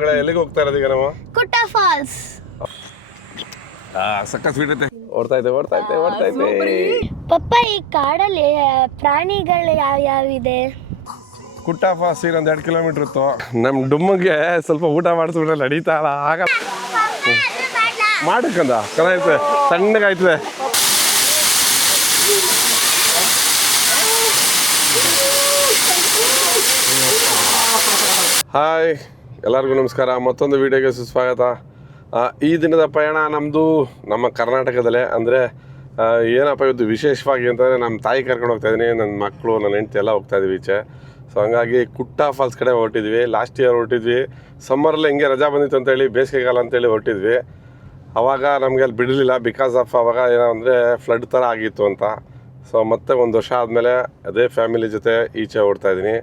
ಎಲ್ಲಿಗೆ ಹೋಗ್ತಾ ಇರೋದೀಗ ನಾವು? ಕುಟ್ಟ ಫಾಲ್ಸ್. ಸಕ್ಕ ಸ್ವೀಟ್ ಐತೆ. ಓಡ್ತಾ ಐತೆ. ಪಪ್ಪ, ಈ ಕಾಡಲ್ಲಿ ಪ್ರಾಣಿಗಳು ಯಾವ್ಯಾವಿದೆ? ಕುಟ್ಟ ಫಾಲ್ಸ್ ಒಂದು 2 ಕಿಲೋಮೀಟರ್ ಇತ್ತು. ನಮ್ಮ ಡುಮ್ಮಗೆ ಸ್ವಲ್ಪ ಊಟ ಮಾಡಿಸ್ಬಿಟ್ರೆ ನಡೀತಾ ಆಗ ಮಾಡಕ್ಕಂದ ಚೆನ್ನಾಗೈತೆ, ಸಣ್ಣಗಾಯ್ತದೆ. ಹಾಯ್, ಎಲ್ಲರಿಗೂ ನಮಸ್ಕಾರ. ಮತ್ತೊಂದು ವಿಡಿಯೋಗೆ ಸುಸ್ವಾಗತ. ಈ ದಿನದ ಪಯಣ ನಮ್ಮದು ನಮ್ಮ ಕರ್ನಾಟಕದಲ್ಲೇ. ಅಂದರೆ ಏನಪ್ಪ ಇವತ್ತು ವಿಶೇಷವಾಗಿ ಅಂತಂದರೆ ನಮ್ಮ ತಾಯಿ ಕರ್ಕೊಂಡು ಹೋಗ್ತಾಯಿದ್ದೀನಿ, ನನ್ನ ಮಕ್ಕಳು, ನನ್ನ ಹೆಂಡತಿ ಎಲ್ಲ ಹೋಗ್ತಾಯಿದ್ವಿ ಈಚೆ. ಸೊ ಹಂಗಾಗಿ ಕುಟ್ಟ ಫಾಲ್ಸ್ ಕಡೆ ಹೊರಟಿದ್ವಿ. ಲಾಸ್ಟ್ ಇಯರ್ ಹೊರಟಿದ್ವಿ, ಸಮ್ಮರಲ್ಲಿ ಹಿಂಗೆ ರಜಾ ಬಂದಿತ್ತು ಅಂತೇಳಿ, ಬೇಸಿಗೆಗಾಲ ಅಂತೇಳಿ ಹೊರಟಿದ್ವಿ. ಆವಾಗ ನಮಗೆ ಅಲ್ಲಿ ಬಿಡಲಿಲ್ಲ, ಬಿಕಾಸ್ ಆಫ್ ಆವಾಗ ಏನೋ ಅಂದರೆ ಫ್ಲಡ್ ಥರ ಆಗಿತ್ತು ಅಂತ. ಸೊ ಮತ್ತೆ 1 ವರ್ಷ ಆದಮೇಲೆ ಅದೇ ಫ್ಯಾಮಿಲಿ ಜೊತೆ ಈಚೆ ಓಡ್ತಾಯಿದ್ದೀನಿ.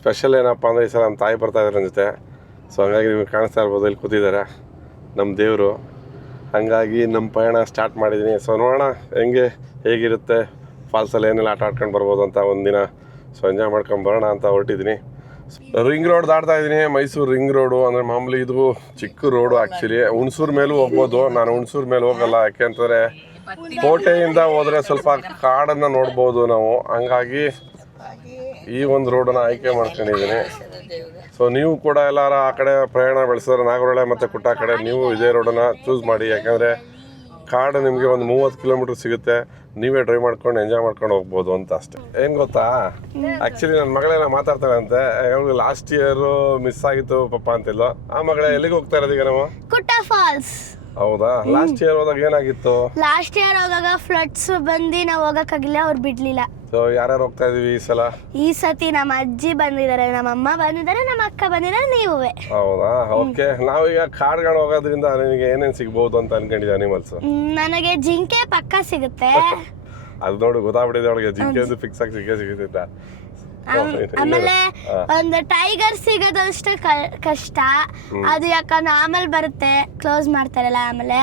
ಸ್ಪೆಷಲ್ ಏನಪ್ಪ ಅಂದರೆ ಈ ಸಲ ನಮ್ಮ ತಾಯಿ ಬರ್ತಾಯಿದ್ದಾರೆ ನನ್ನ ಜೊತೆ. ಸೊ ಹಂಗಾಗಿ ನಿಮಗೆ ಕಾಣಿಸ್ತಾ ಇರ್ಬೋದು, ಇಲ್ಲಿ ಕೂತಿದ್ದಾರೆ ನಮ್ಮ ದೇವರು. ಹಾಗಾಗಿ ನಮ್ಮ ಪಯಣ ಸ್ಟಾರ್ಟ್ ಮಾಡಿದ್ದೀನಿ. ಸೊ ನೋಡೋಣ ಹೇಗಿರುತ್ತೆ, ಫಾಲ್ಸಲ್ಲಿ ಏನೆಲ್ಲ ಆಟ ಆಡ್ಕೊಂಡು ಬರ್ಬೋದು ಅಂತ ಒಂದಿನ. ಸೊ ಎಂಜಾಯ್ ಮಾಡ್ಕೊಂಡು ಬರೋಣ ಅಂತ ಹೊರಟಿದ್ದೀನಿ. ರಿಂಗ್ ರೋಡ್ ದಾಟ್ತಾ ಇದ್ದೀನಿ, ಮೈಸೂರು ರಿಂಗ್ ರೋಡು. ಅಂದರೆ ಮಾಮೂಲಿ ಇದು ಚಿಕ್ಕ ರೋಡು ಆ್ಯಕ್ಚುಲಿ. ಹುಣಸೂರು ಮೇಲೂ ಹೋಗ್ಬೋದು, ನಾನು ಹುಣಸೂರು ಮೇಲೆ ಹೋಗಲ್ಲ. ಯಾಕೆ ಅಂತಂದರೆ ಕೋಟೆಯಿಂದ ಹೋದರೆ ಸ್ವಲ್ಪ ಕಾಡನ್ನು ನೋಡ್ಬೋದು ನಾವು. ಹಂಗಾಗಿ ಈ ಒಂದು ರೋಡನ್ನು ಆಯ್ಕೆ ಮಾಡ್ಕೊಂಡಿದ್ದೀನಿ. ಸೊ ನೀವು ಕೂಡ ಎಲ್ಲರ ಆ ಕಡೆ ಪ್ರಯಾಣ ಬೆಳೆಸಿದ್ರೆ, ನಾಗರಹೊಳೆ ಮತ್ತು ಕುಟ್ಟ ಕಡೆ, ನೀವು ಇದೇ ರೋಡನ್ನು ಚೂಸ್ ಮಾಡಿ. ಯಾಕಂದರೆ ಕಾಡು ನಿಮಗೆ ಒಂದು 30 ಕಿಲೋಮೀಟ್ರ್ ಸಿಗುತ್ತೆ, ನೀವೇ ಡ್ರೈವ್ ಮಾಡ್ಕೊಂಡು ಎಂಜಾಯ್ ಮಾಡ್ಕೊಂಡು ಹೋಗ್ಬೋದು ಅಂತ ಅಷ್ಟೇ. ಏನು ಗೊತ್ತಾ, ಆ್ಯಕ್ಚುಲಿ ನನ್ನ ಮಗಳೇನ ಮಾತಾಡ್ತಾಳೆ ಅಂತೆ, ಲಾಸ್ಟ್ ಇಯರು ಮಿಸ್ ಆಗಿತ್ತು ಪಪ್ಪ ಅಂತಿಲ್ಲ. ಆ ಮಗಳೇ ಎಲ್ಲಿಗೆ ಹೋಗ್ತಾ ಇರೋದೀಗ ನಾವು? ಕುಟ್ಟ ಫಾಲ್ಸ್. ಹೌದಾ? ಲಾಸ್ಟ್ ಇಯರ್ ಹೋದಾಗ ಏನಾಗಿತ್ತು? ಲಾಸ್ಟ್ ಇಯರ್ ಹೋಗಾಗ ಫ್ಲಡ್ಸ್ ಬಂದು ನಾವು ಹೋಗಕ್ಕಾಗಿಲ್ಲ, ಅವ್ರು ಬಿಡ್ಲಿಲ್ಲ. ಸೊ ಯಾರ್ಯಾರು ಹೋಗ್ತಾ ಇದೀವಿ ಈ ಸಲ? ಈ ಸತಿ ನಮ್ಮ ಅಜ್ಜಿ ಬಂದಿದ್ದಾರೆ, ನಮ್ಮ ಅಮ್ಮ ಬಂದಿದ್ದಾರೆ, ನಮ್ಮ ಅಕ್ಕ ಬಂದಿದ್ದಾರೆ, ನೀವೇ. ಹೌದಾ? ಓಕೆ. ನಾವೀಗ ಕಾಡ್ಗಳು ಹೋಗೋದ್ರಿಂದ ನಿನಗೆ ಏನೇನು ಸಿಗ್ಬೋದು ಅಂತ ಅನ್ಕೊಂಡಿದ್ದೆ ಅನಿಮಲ್ಸ್? ನನಗೆ ಜಿಂಕೆ ಪಕ್ಕ ಸಿಗುತ್ತೆ. ಅದು ನೋಡಿ ಗೊತ್ತಾಗ್ಬಿಟ್ಟಿದೆ ಅವಳಿಗೆ, ಜಿಂಕೆ ಒಂದು ಫಿಕ್ಸ್ ಆಗಿ ಸಿಗುತ್ತೆ. ಆಮೇಲೆ ಒಂದು ಟೈಗರ್ ಸಿಗೋದು ಅಷ್ಟೇ ಕಷ್ಟ. ಅದು ಯಾಕಂದ್ರೆ ಆಮೇಲೆ ಬರುತ್ತೆ, ಕ್ಲೋಸ್ ಮಾಡ್ತಾರಲ್ಲ ಆಮೇಲೆ.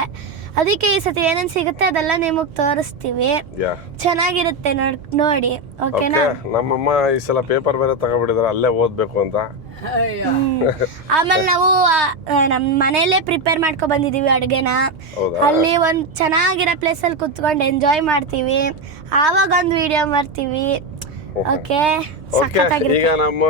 ಅದಕ್ಕೆ ಈ ಸತಿ ಏನೇನು ಸಿಗುತ್ತೆ ಅದೆಲ್ಲ ನಿಮಗೆ ತೋರಿಸ್ತೀವಿ, ಚೆನ್ನಾಗಿರುತ್ತೆ ನೋಡಿ. ಓಕೆನಾ? ನಮ್ಮಮ್ಮ ಈ ಸಲ ಪೇಪರ್ ಬೇರೆ ತಗೊಂಡ್ಬಿಟ್ಟಿದ್ದಾರೆ, ಅಲ್ಲೇ ಓದ್ಬೇಕು ಅಂತ. ಆಮೇಲೆ ನಾವು ನಮ್ಮ ಮನೆಯಲ್ಲೇ ಪ್ರಿಪೇರ್ ಮಾಡ್ಕೊ ಬಂದಿದೀವಿ ಅಡುಗೆನ. ಅಲ್ಲಿ ಒಂದು ಚೆನ್ನಾಗಿರೋ ಪ್ಲೇಸಲ್ಲಿ ಕುತ್ಕೊಂಡು ಎಂಜಾಯ್ ಮಾಡ್ತೀವಿ, ಆವಾಗ ಒಂದು ವಿಡಿಯೋ ಮಾಡ್ತೀವಿ. ಓಕೆ, ಈಗ ನಮ್ಮ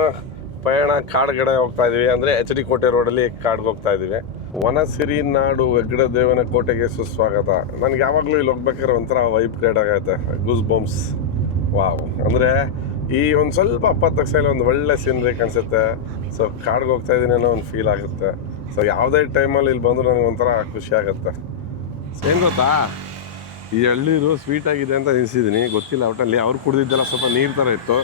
ಪಯಣ ಕಾಡ್ಗಡೆ ಹೋಗ್ತಾ ಇದೀವಿ. ಅಂದ್ರೆ HD ಕೋಟೆ ರೋಡಲ್ಲಿ ಕಾಡ್ಗೆ ಹೋಗ್ತಾ ಇದೀವಿ. ವನಸಿರಿ ನಾಡು ಹೆಗ್ಗಡದೇವನ ಕೋಟೆಗೆ ಸುಸ್ವಾಗತ. ನನಗೆ ಯಾವಾಗಲೂ ಇಲ್ಲಿ ಹೋಗ್ಬೇಕಾದ್ರೆ ಒಂಥರ ವೈಬ್ ಕ್ರಿಯೇಟ್ ಆಗೈತೆ, ಗೂಸ್ ಬಂಪ್ಸ್. ವಾವ್! ಅಂದರೆ ಈ ಒಂದು ಸ್ವಲ್ಪ 20 ಸೈಲ್ ಒಂದು ಒಳ್ಳೆ ಸೀನ್ರಿ ಕಾಣಿಸುತ್ತೆ. ಸೊ ಕಾಡ್ಗೆ ಹೋಗ್ತಾ ಇದ್ದೀನಿ ಅನ್ನೋ ಒಂದು ಫೀಲ್ ಆಗುತ್ತೆ. ಸೊ ಯಾವುದೇ ಟೈಮಲ್ಲಿ ಇಲ್ಲಿ ಬಂದರೂ ನನಗೆ ಒಂಥರ ಖುಷಿ ಆಗುತ್ತೆ. ಏನು ಗೊತ್ತಾ, ಈ ಎಳ್ನೀರು ಸ್ವೀಟ್ ಆಗಿದೆ ಅಂತ ನಿಲ್ಸಿದ್ದೀನಿ, ಗೊತ್ತಿಲ್ಲ ಒಟ್ಟಲ್ಲಿ. ಅವ್ರು ಕುಡಿದಿದ್ದೆಲ್ಲ ಸ್ವಲ್ಪ ನೀರು ಥರ ಇತ್ತು.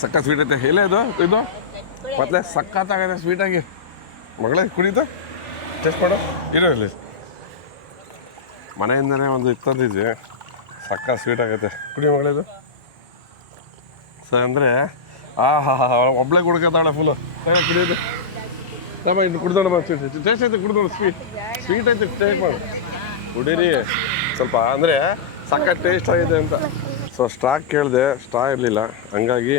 ಸಕ್ಕ ಸ್ವೀಟ್ ಐತೆ. ಎಲ್ಲೇ ಇದು ಮತ್ತೆ ಸಕ್ಕತ್ತಾಗಿದೆ ಸ್ವೀಟಾಗಿ. ಮಗಳೇ ಕುಡಿದು ಟೇಸ್ಟ್ ಮಾಡು. ಇರಲಿ, ಮನೆಯಿಂದನೇ ಒಂದು ತಂದಿದ್ವಿ, ಸಕ್ಕ ಸ್ವೀಟ್ ಆಗೈತೆ. ಕುಡಿ ಮಗಳೇದು. ಸೊ ಅಂದರೆ ಒಬ್ಳೆ ಕುಡ್ಕೊತಾಳೆ ಫುಲ್ಲು. ಕುಡಿಯೋದು ನಮ್ಮ ಇನ್ನು ಕುಡ್ದೋಣ. ಟೇಸ್ಟ್ ಐತೆ, ಕುಡ್ದೋಣ. ಸ್ವೀಟ್ ಐತೆ, ಟೇಸ್ಟ್ ಮಾಡು, ಕುಡೀರಿ ಸ್ವಲ್ಪ. ಅಂದರೆ ಸಕ್ಕ ಟೇಸ್ಟ್ ಆಗಿದೆ ಅಂತ. ಸೊ ಸ್ಟ್ರಾ ಕೇಳಿದೆ, ಸ್ಟ್ರಾ ಇರಲಿಲ್ಲ. ಹಂಗಾಗಿ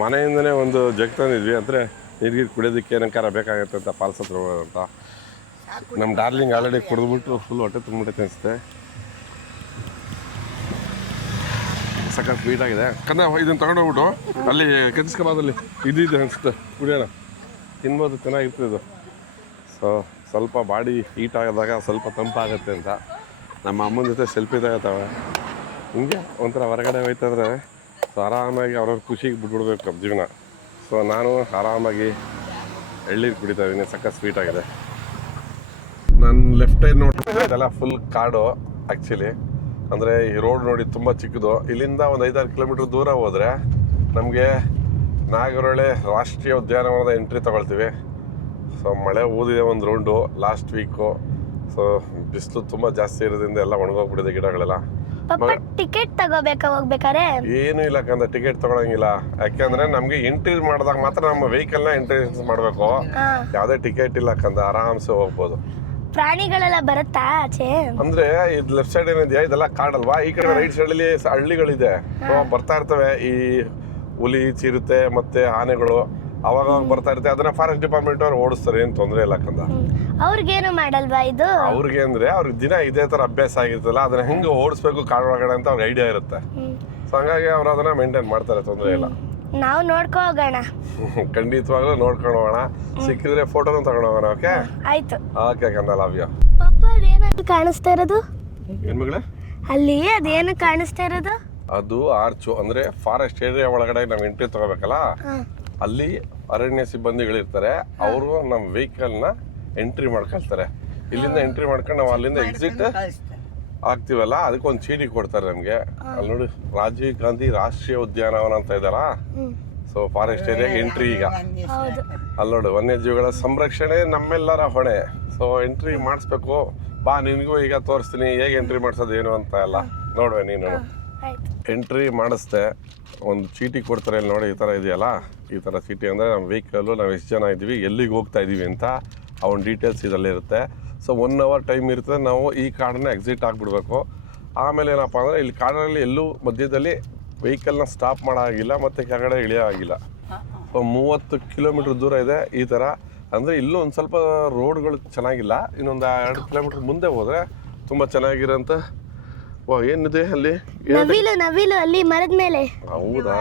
ಮನೆಯಿಂದನೇ ಒಂದು ಜಗ್ ತಂದಿದ್ವಿ. ಅಂದರೆ ನೀರಿಗೆ ಕುಡಿಯೋದಕ್ಕೆ ಏನಕ್ಕಾರ ಬೇಕಾಗುತ್ತೆ ಅಂತ ಫಾಲ್ಸ್ ಹತ್ರ ಹೋಗೋದಂತ. ನಮ್ಮ ಡಾರ್ಲಿಂಗ್ ಆಲ್ರೆಡಿ ಕುಡಿದ್ಬಿಟ್ಟು ಫುಲ್ ಹೊಟ್ಟೆ ತುಂಬಿಟ್ಟೈತೆ ಅನಿಸುತ್ತೆ. ಸಕ್ಕ ಸ್ವೀಟ್ ಆಗಿದೆ. ಕನ್ನ ಇದನ್ನು ತಗೊಂಡೋಗ್ಬಿಟ್ಟು ಅಲ್ಲಿ ಕೆತ್ತಿಸ್ಕೊಬಾದಲ್ಲಿ ಇದು ಅನಿಸುತ್ತೆ, ಕುಡಿಯೋಣ, ತಿನ್ಬೋದು, ಚೆನ್ನಾಗಿರ್ತದೆ ಇದು. ಸೊ ಸ್ವಲ್ಪ ಬಾಡಿ ಹೀಟ್ ಆದಾಗ ಸ್ವಲ್ಪ ತಂಪಾಗುತ್ತೆ ಅಂತ ನಮ್ಮ ಅಮ್ಮನ ಜೊತೆ ಸೆಲ್ಫಿ ತಗೋತಾವೆ. ಹಿಂಗೆ ಒಂಥರ ಹೊರಗಡೆ ಹೋಯ್ತಂದರೆ ಸೊ ಆರಾಮಾಗಿ ಅವ್ರವ್ರ ಖುಷಿಗೆ ಬಿಟ್ಬಿಡ್ಬೇಕು ಜೀವನ. ಸೊ ನಾನು ಆರಾಮಾಗಿ ಎಳ್ನೀರು ಕುಡಿತಾ ಇದ್ದೀನಿ, ಸಕ್ಕ ಸ್ವೀಟ್ ಆಗಿದೆ. ನಾನು ಲೆಫ್ಟ್ ಸೈಡ್ ನೋಡ್ತಾ ಇದೆಲ್ಲ ಫುಲ್ ಕಾಡು ಆ್ಯಕ್ಚುಲಿ. ಅಂದರೆ ಈ ರೋಡ್ ನೋಡಿ ತುಂಬ ಚಿಕ್ಕದು. ಇಲ್ಲಿಂದ ಒಂದು 5-6 ಕಿಲೋಮೀಟ್ರ್ ದೂರ ಹೋದರೆ ನಮಗೆ ನಾಗರಹೊಳೆ ರಾಷ್ಟ್ರೀಯ ಉದ್ಯಾನವನದ ಎಂಟ್ರಿ ತೊಗೊಳ್ತೀವಿ. ಸೊ ಮಳೆ ಊದಿದೆ ಒಂದು ರೌಂಡು ಲಾಸ್ಟ್ ವೀಕು. ಸೊ ಬಿಸಿಲು ತುಂಬ ಜಾಸ್ತಿ ಇರೋದ್ರಿಂದ ಎಲ್ಲ ಒಣಗೋಗ್ಬಿಟ್ಟಿದೆ ಗಿಡಗಳೆಲ್ಲ. ಟಿಕೆಟ್ ತಗೋಬೇಕಾ ಹೋಗ್ಬೇಕಾರೆ? ಏನು ಇಲ್ಲ ಕಂದ, ಟಿಕೆಟ್ ತಗೊಳಂಗಿಲ್ಲ. ಯಾಕೆಂದ್ರೆ ನಮ್ಗೆ ಎಂಟ್ರಿ ಮಾಡಿದಾಗ ಮಾತ್ರ ನಮ್ಮ ವೆಹಿಕಲ್ನ ಎಂಟ್ರಿ ಮಾಡಬೇಕು. ಯಾವುದೇ ಟಿಕೆಟ್ ಇಲ್ಲ ಕಂದ, ಆರಾಮ್ಸೆ ಹೋಗ್ಬೋದು. ಪ್ರಾಣಿಗಳೆಲ್ಲ ಬರುತ್ತಾ ಆಚೆ? ಅಂದ್ರೆ ಇದು ಲೆಫ್ಟ್ ಸೈಡ್ ಏನಿದೆಯಾ ಇದೆಲ್ಲ ಕಾಡಲ್ವಾ, ಈ ಕಡೆ ರೈಟ್ ಸೈಡ್ ಅಲ್ಲಿ ಹಳ್ಳಿಗಳಿದೆ, ಬರ್ತಾ ಇರ್ತವೆ ಈ ಹುಲಿ, ಚಿರತೆ ಮತ್ತೆ ಆನೆಗಳು. ಅವಾಗ ಬರ್ತಾ ಇರುತ್ತೆ. ಅದನ್ನ ಫಾರೆಸ್ಟ್ ಡಿಪಾರ್ಟ್ಮೆಂಟ್ ಅವ್ರು ಓಡಿಸ್ತಾರೆ, ಏನು ತೊಂದರೆ ಇಲ್ಲ ಕಂದ. ಅವ್ರಿಗೇನು ಮಾಡಲ್ವಾ ಇದು? ಅವ್ರಿಗೆ ಅಂದ್ರೆ ಅವ್ರಿಗೆ ದಿನ ಇದೇ ತರ ಅಭ್ಯಾಸ ಆಗಿರ್ತಲ್ಲ, ಅದನ್ನ ಹೆಂಗೆ ಓಡಿಸ್ಬೇಕು ಕಾಡು ಒಳಗಡೆ ಅಂತ ಅವ್ರಿಗೆ ಐಡಿಯಾ ಇರುತ್ತೆ. ಸೊ ಹಂಗಾಗಿ ಅವ್ರು ಅದನ್ನ ಮೇಂಟೈನ್ ಮಾಡ್ತಾರೆ, ತೊಂದರೆ ಇಲ್ಲ. ನಾವು ನೋಡ್ಕೊ ಹೋಗೋಣ. ಖಂಡಿತವಾಗ್ಲೂ ನೋಡ್ಕೊಂಡು ಹೋಗೋಣ, ಸಿಕ್ಕಿದ್ರೆ ಫೋಟೋನು ತಗೊಂಡು ಹೋಗೋಣ. ಓಕೆ ಆಯ್ತು. ಓಕೆ ಕಂದ, ಲವ್ ಯು. ಪಪ್ಪ ಅದೇನದು ಕಾಣಿಸ್ತಾ ಇರೋದು? ಏನ್ ಮಗಳೇ? ಅಲ್ಲಿ ಅದೇನು ಕಾಣಿಸ್ತಾ ಇರೋದು? ಅದು ಆರ್ಚು, ಅಂದ್ರೆ ಫಾರೆಸ್ಟ್ ಏರಿಯಾ ಒಳಗಡೆ ನಾವು ಎಂಟ್ರಿ ತಗೋಬೇಕಲ್ಲ, ಅಲ್ಲಿ ಅರಣ್ಯ ಸಿಬ್ಬಂದಿಗಳಿರ್ತಾರೆ. ಅವರು ನಮ್ಮ ವೆಹಿಕಲ್ ನ ಎಂಟ್ರಿ ಮಾಡ್ಕೊಳ್ತಾರೆ. ಇಲ್ಲಿಂದ ಎಂಟ್ರಿ ಮಾಡ್ಕೊಂಡು ನಾವು ಅಲ್ಲಿಂದ ಎಕ್ಸಿಟ್ ಆಗ್ತೀವಲ್ಲ, ಅದಕ್ಕೊಂದು ಚೀಟಿ ಕೊಡ್ತಾರೆ ನಮ್ಗೆ. ಅಲ್ಲಿ ನೋಡಿ, ರಾಜೀವ್ ಗಾಂಧಿ ರಾಷ್ಟ್ರೀಯ ಉದ್ಯಾನವನ ಅಂತ ಇದಲ್ಲ, ಸೊ ಫಾರೆಸ್ಟ್ ಏರಿಯಾಗೆ ಎಂಟ್ರಿ. ಈಗ ಅಲ್ಲಿ ನೋಡಿ, ವನ್ಯಜೀವಿಗಳ ಸಂರಕ್ಷಣೆ ನಮ್ಮೆಲ್ಲರ ಹೊಣೆ. ಸೊ ಎಂಟ್ರಿ ಮಾಡಿಸ್ಬೇಕು. ಬಾ, ನಿನಗೂ ಈಗ ತೋರಿಸ್ತೀನಿ ಹೇಗೆ ಎಂಟ್ರಿ ಮಾಡಿಸೋದು ಏನು ಅಂತ ಎಲ್ಲ ನೋಡುವೆ ನೀನು. ಎಂಟ್ರಿ ಮಾಡಿಸ್ದೆ, ಒಂದು ಚೀಟಿ ಕೊಡ್ತಾರೆ. ಇಲ್ಲಿ ನೋಡಿ, ಈ ಥರ ಇದೆಯಲ್ಲ, ಈ ಥರ ಚೀಟಿ ಅಂದರೆ ನಮ್ಮ ವೆಹಿಕಲ್ಲು, ನಾವು ಎಷ್ಟು ಜನ ಇದ್ದೀವಿ, ಎಲ್ಲಿಗೆ ಹೋಗ್ತಾ ಇದ್ದೀವಿ ಅಂತ ಅವನ ಡೀಟೇಲ್ಸ್ ಇದರಲ್ಲಿ ಇರುತ್ತೆ. ಸೊ 1 hour ಟೈಮ್ ಇರ್ತದೆ, ನಾವು ಈ ಕಾಡನ್ನ ಎಕ್ಸಿಟ್ ಆಗಿಬಿಡ್ಬೇಕು. ಆಮೇಲೆ ಏನಪ್ಪ ಅಂದರೆ, ಇಲ್ಲಿ ಕಾಡಲ್ಲಿ ಎಲ್ಲೂ ಮಧ್ಯದಲ್ಲಿ ವೆಹಿಕಲ್ನ ಸ್ಟಾಪ್ ಮಾಡೋಂಗಿಲ್ಲ ಮತ್ತು ಕೆಳಗಡೆ ಇಳಿಯೋ ಆಗಿಲ್ಲ. ಸೊ 30 ಕಿಲೋಮೀಟ್ರ್ ದೂರ ಇದೆ ಈ ಥರ. ಅಂದರೆ ಇಲ್ಲೂ ಒಂದು ಸ್ವಲ್ಪ ರೋಡ್ಗಳು ಚೆನ್ನಾಗಿಲ್ಲ. ಇನ್ನೊಂದು 2 ಕಿಲೋಮೀಟ್ರ್ ಮುಂದೆ ಹೋದರೆ ತುಂಬ ಚೆನ್ನಾಗಿರೋಂಥ ಏನಿದೆ ಅಲ್ಲಿ? ನವಿಲು ಅಲ್ಲಿ ಮರದ ಮೇಲೆ. ಹೌದಾ?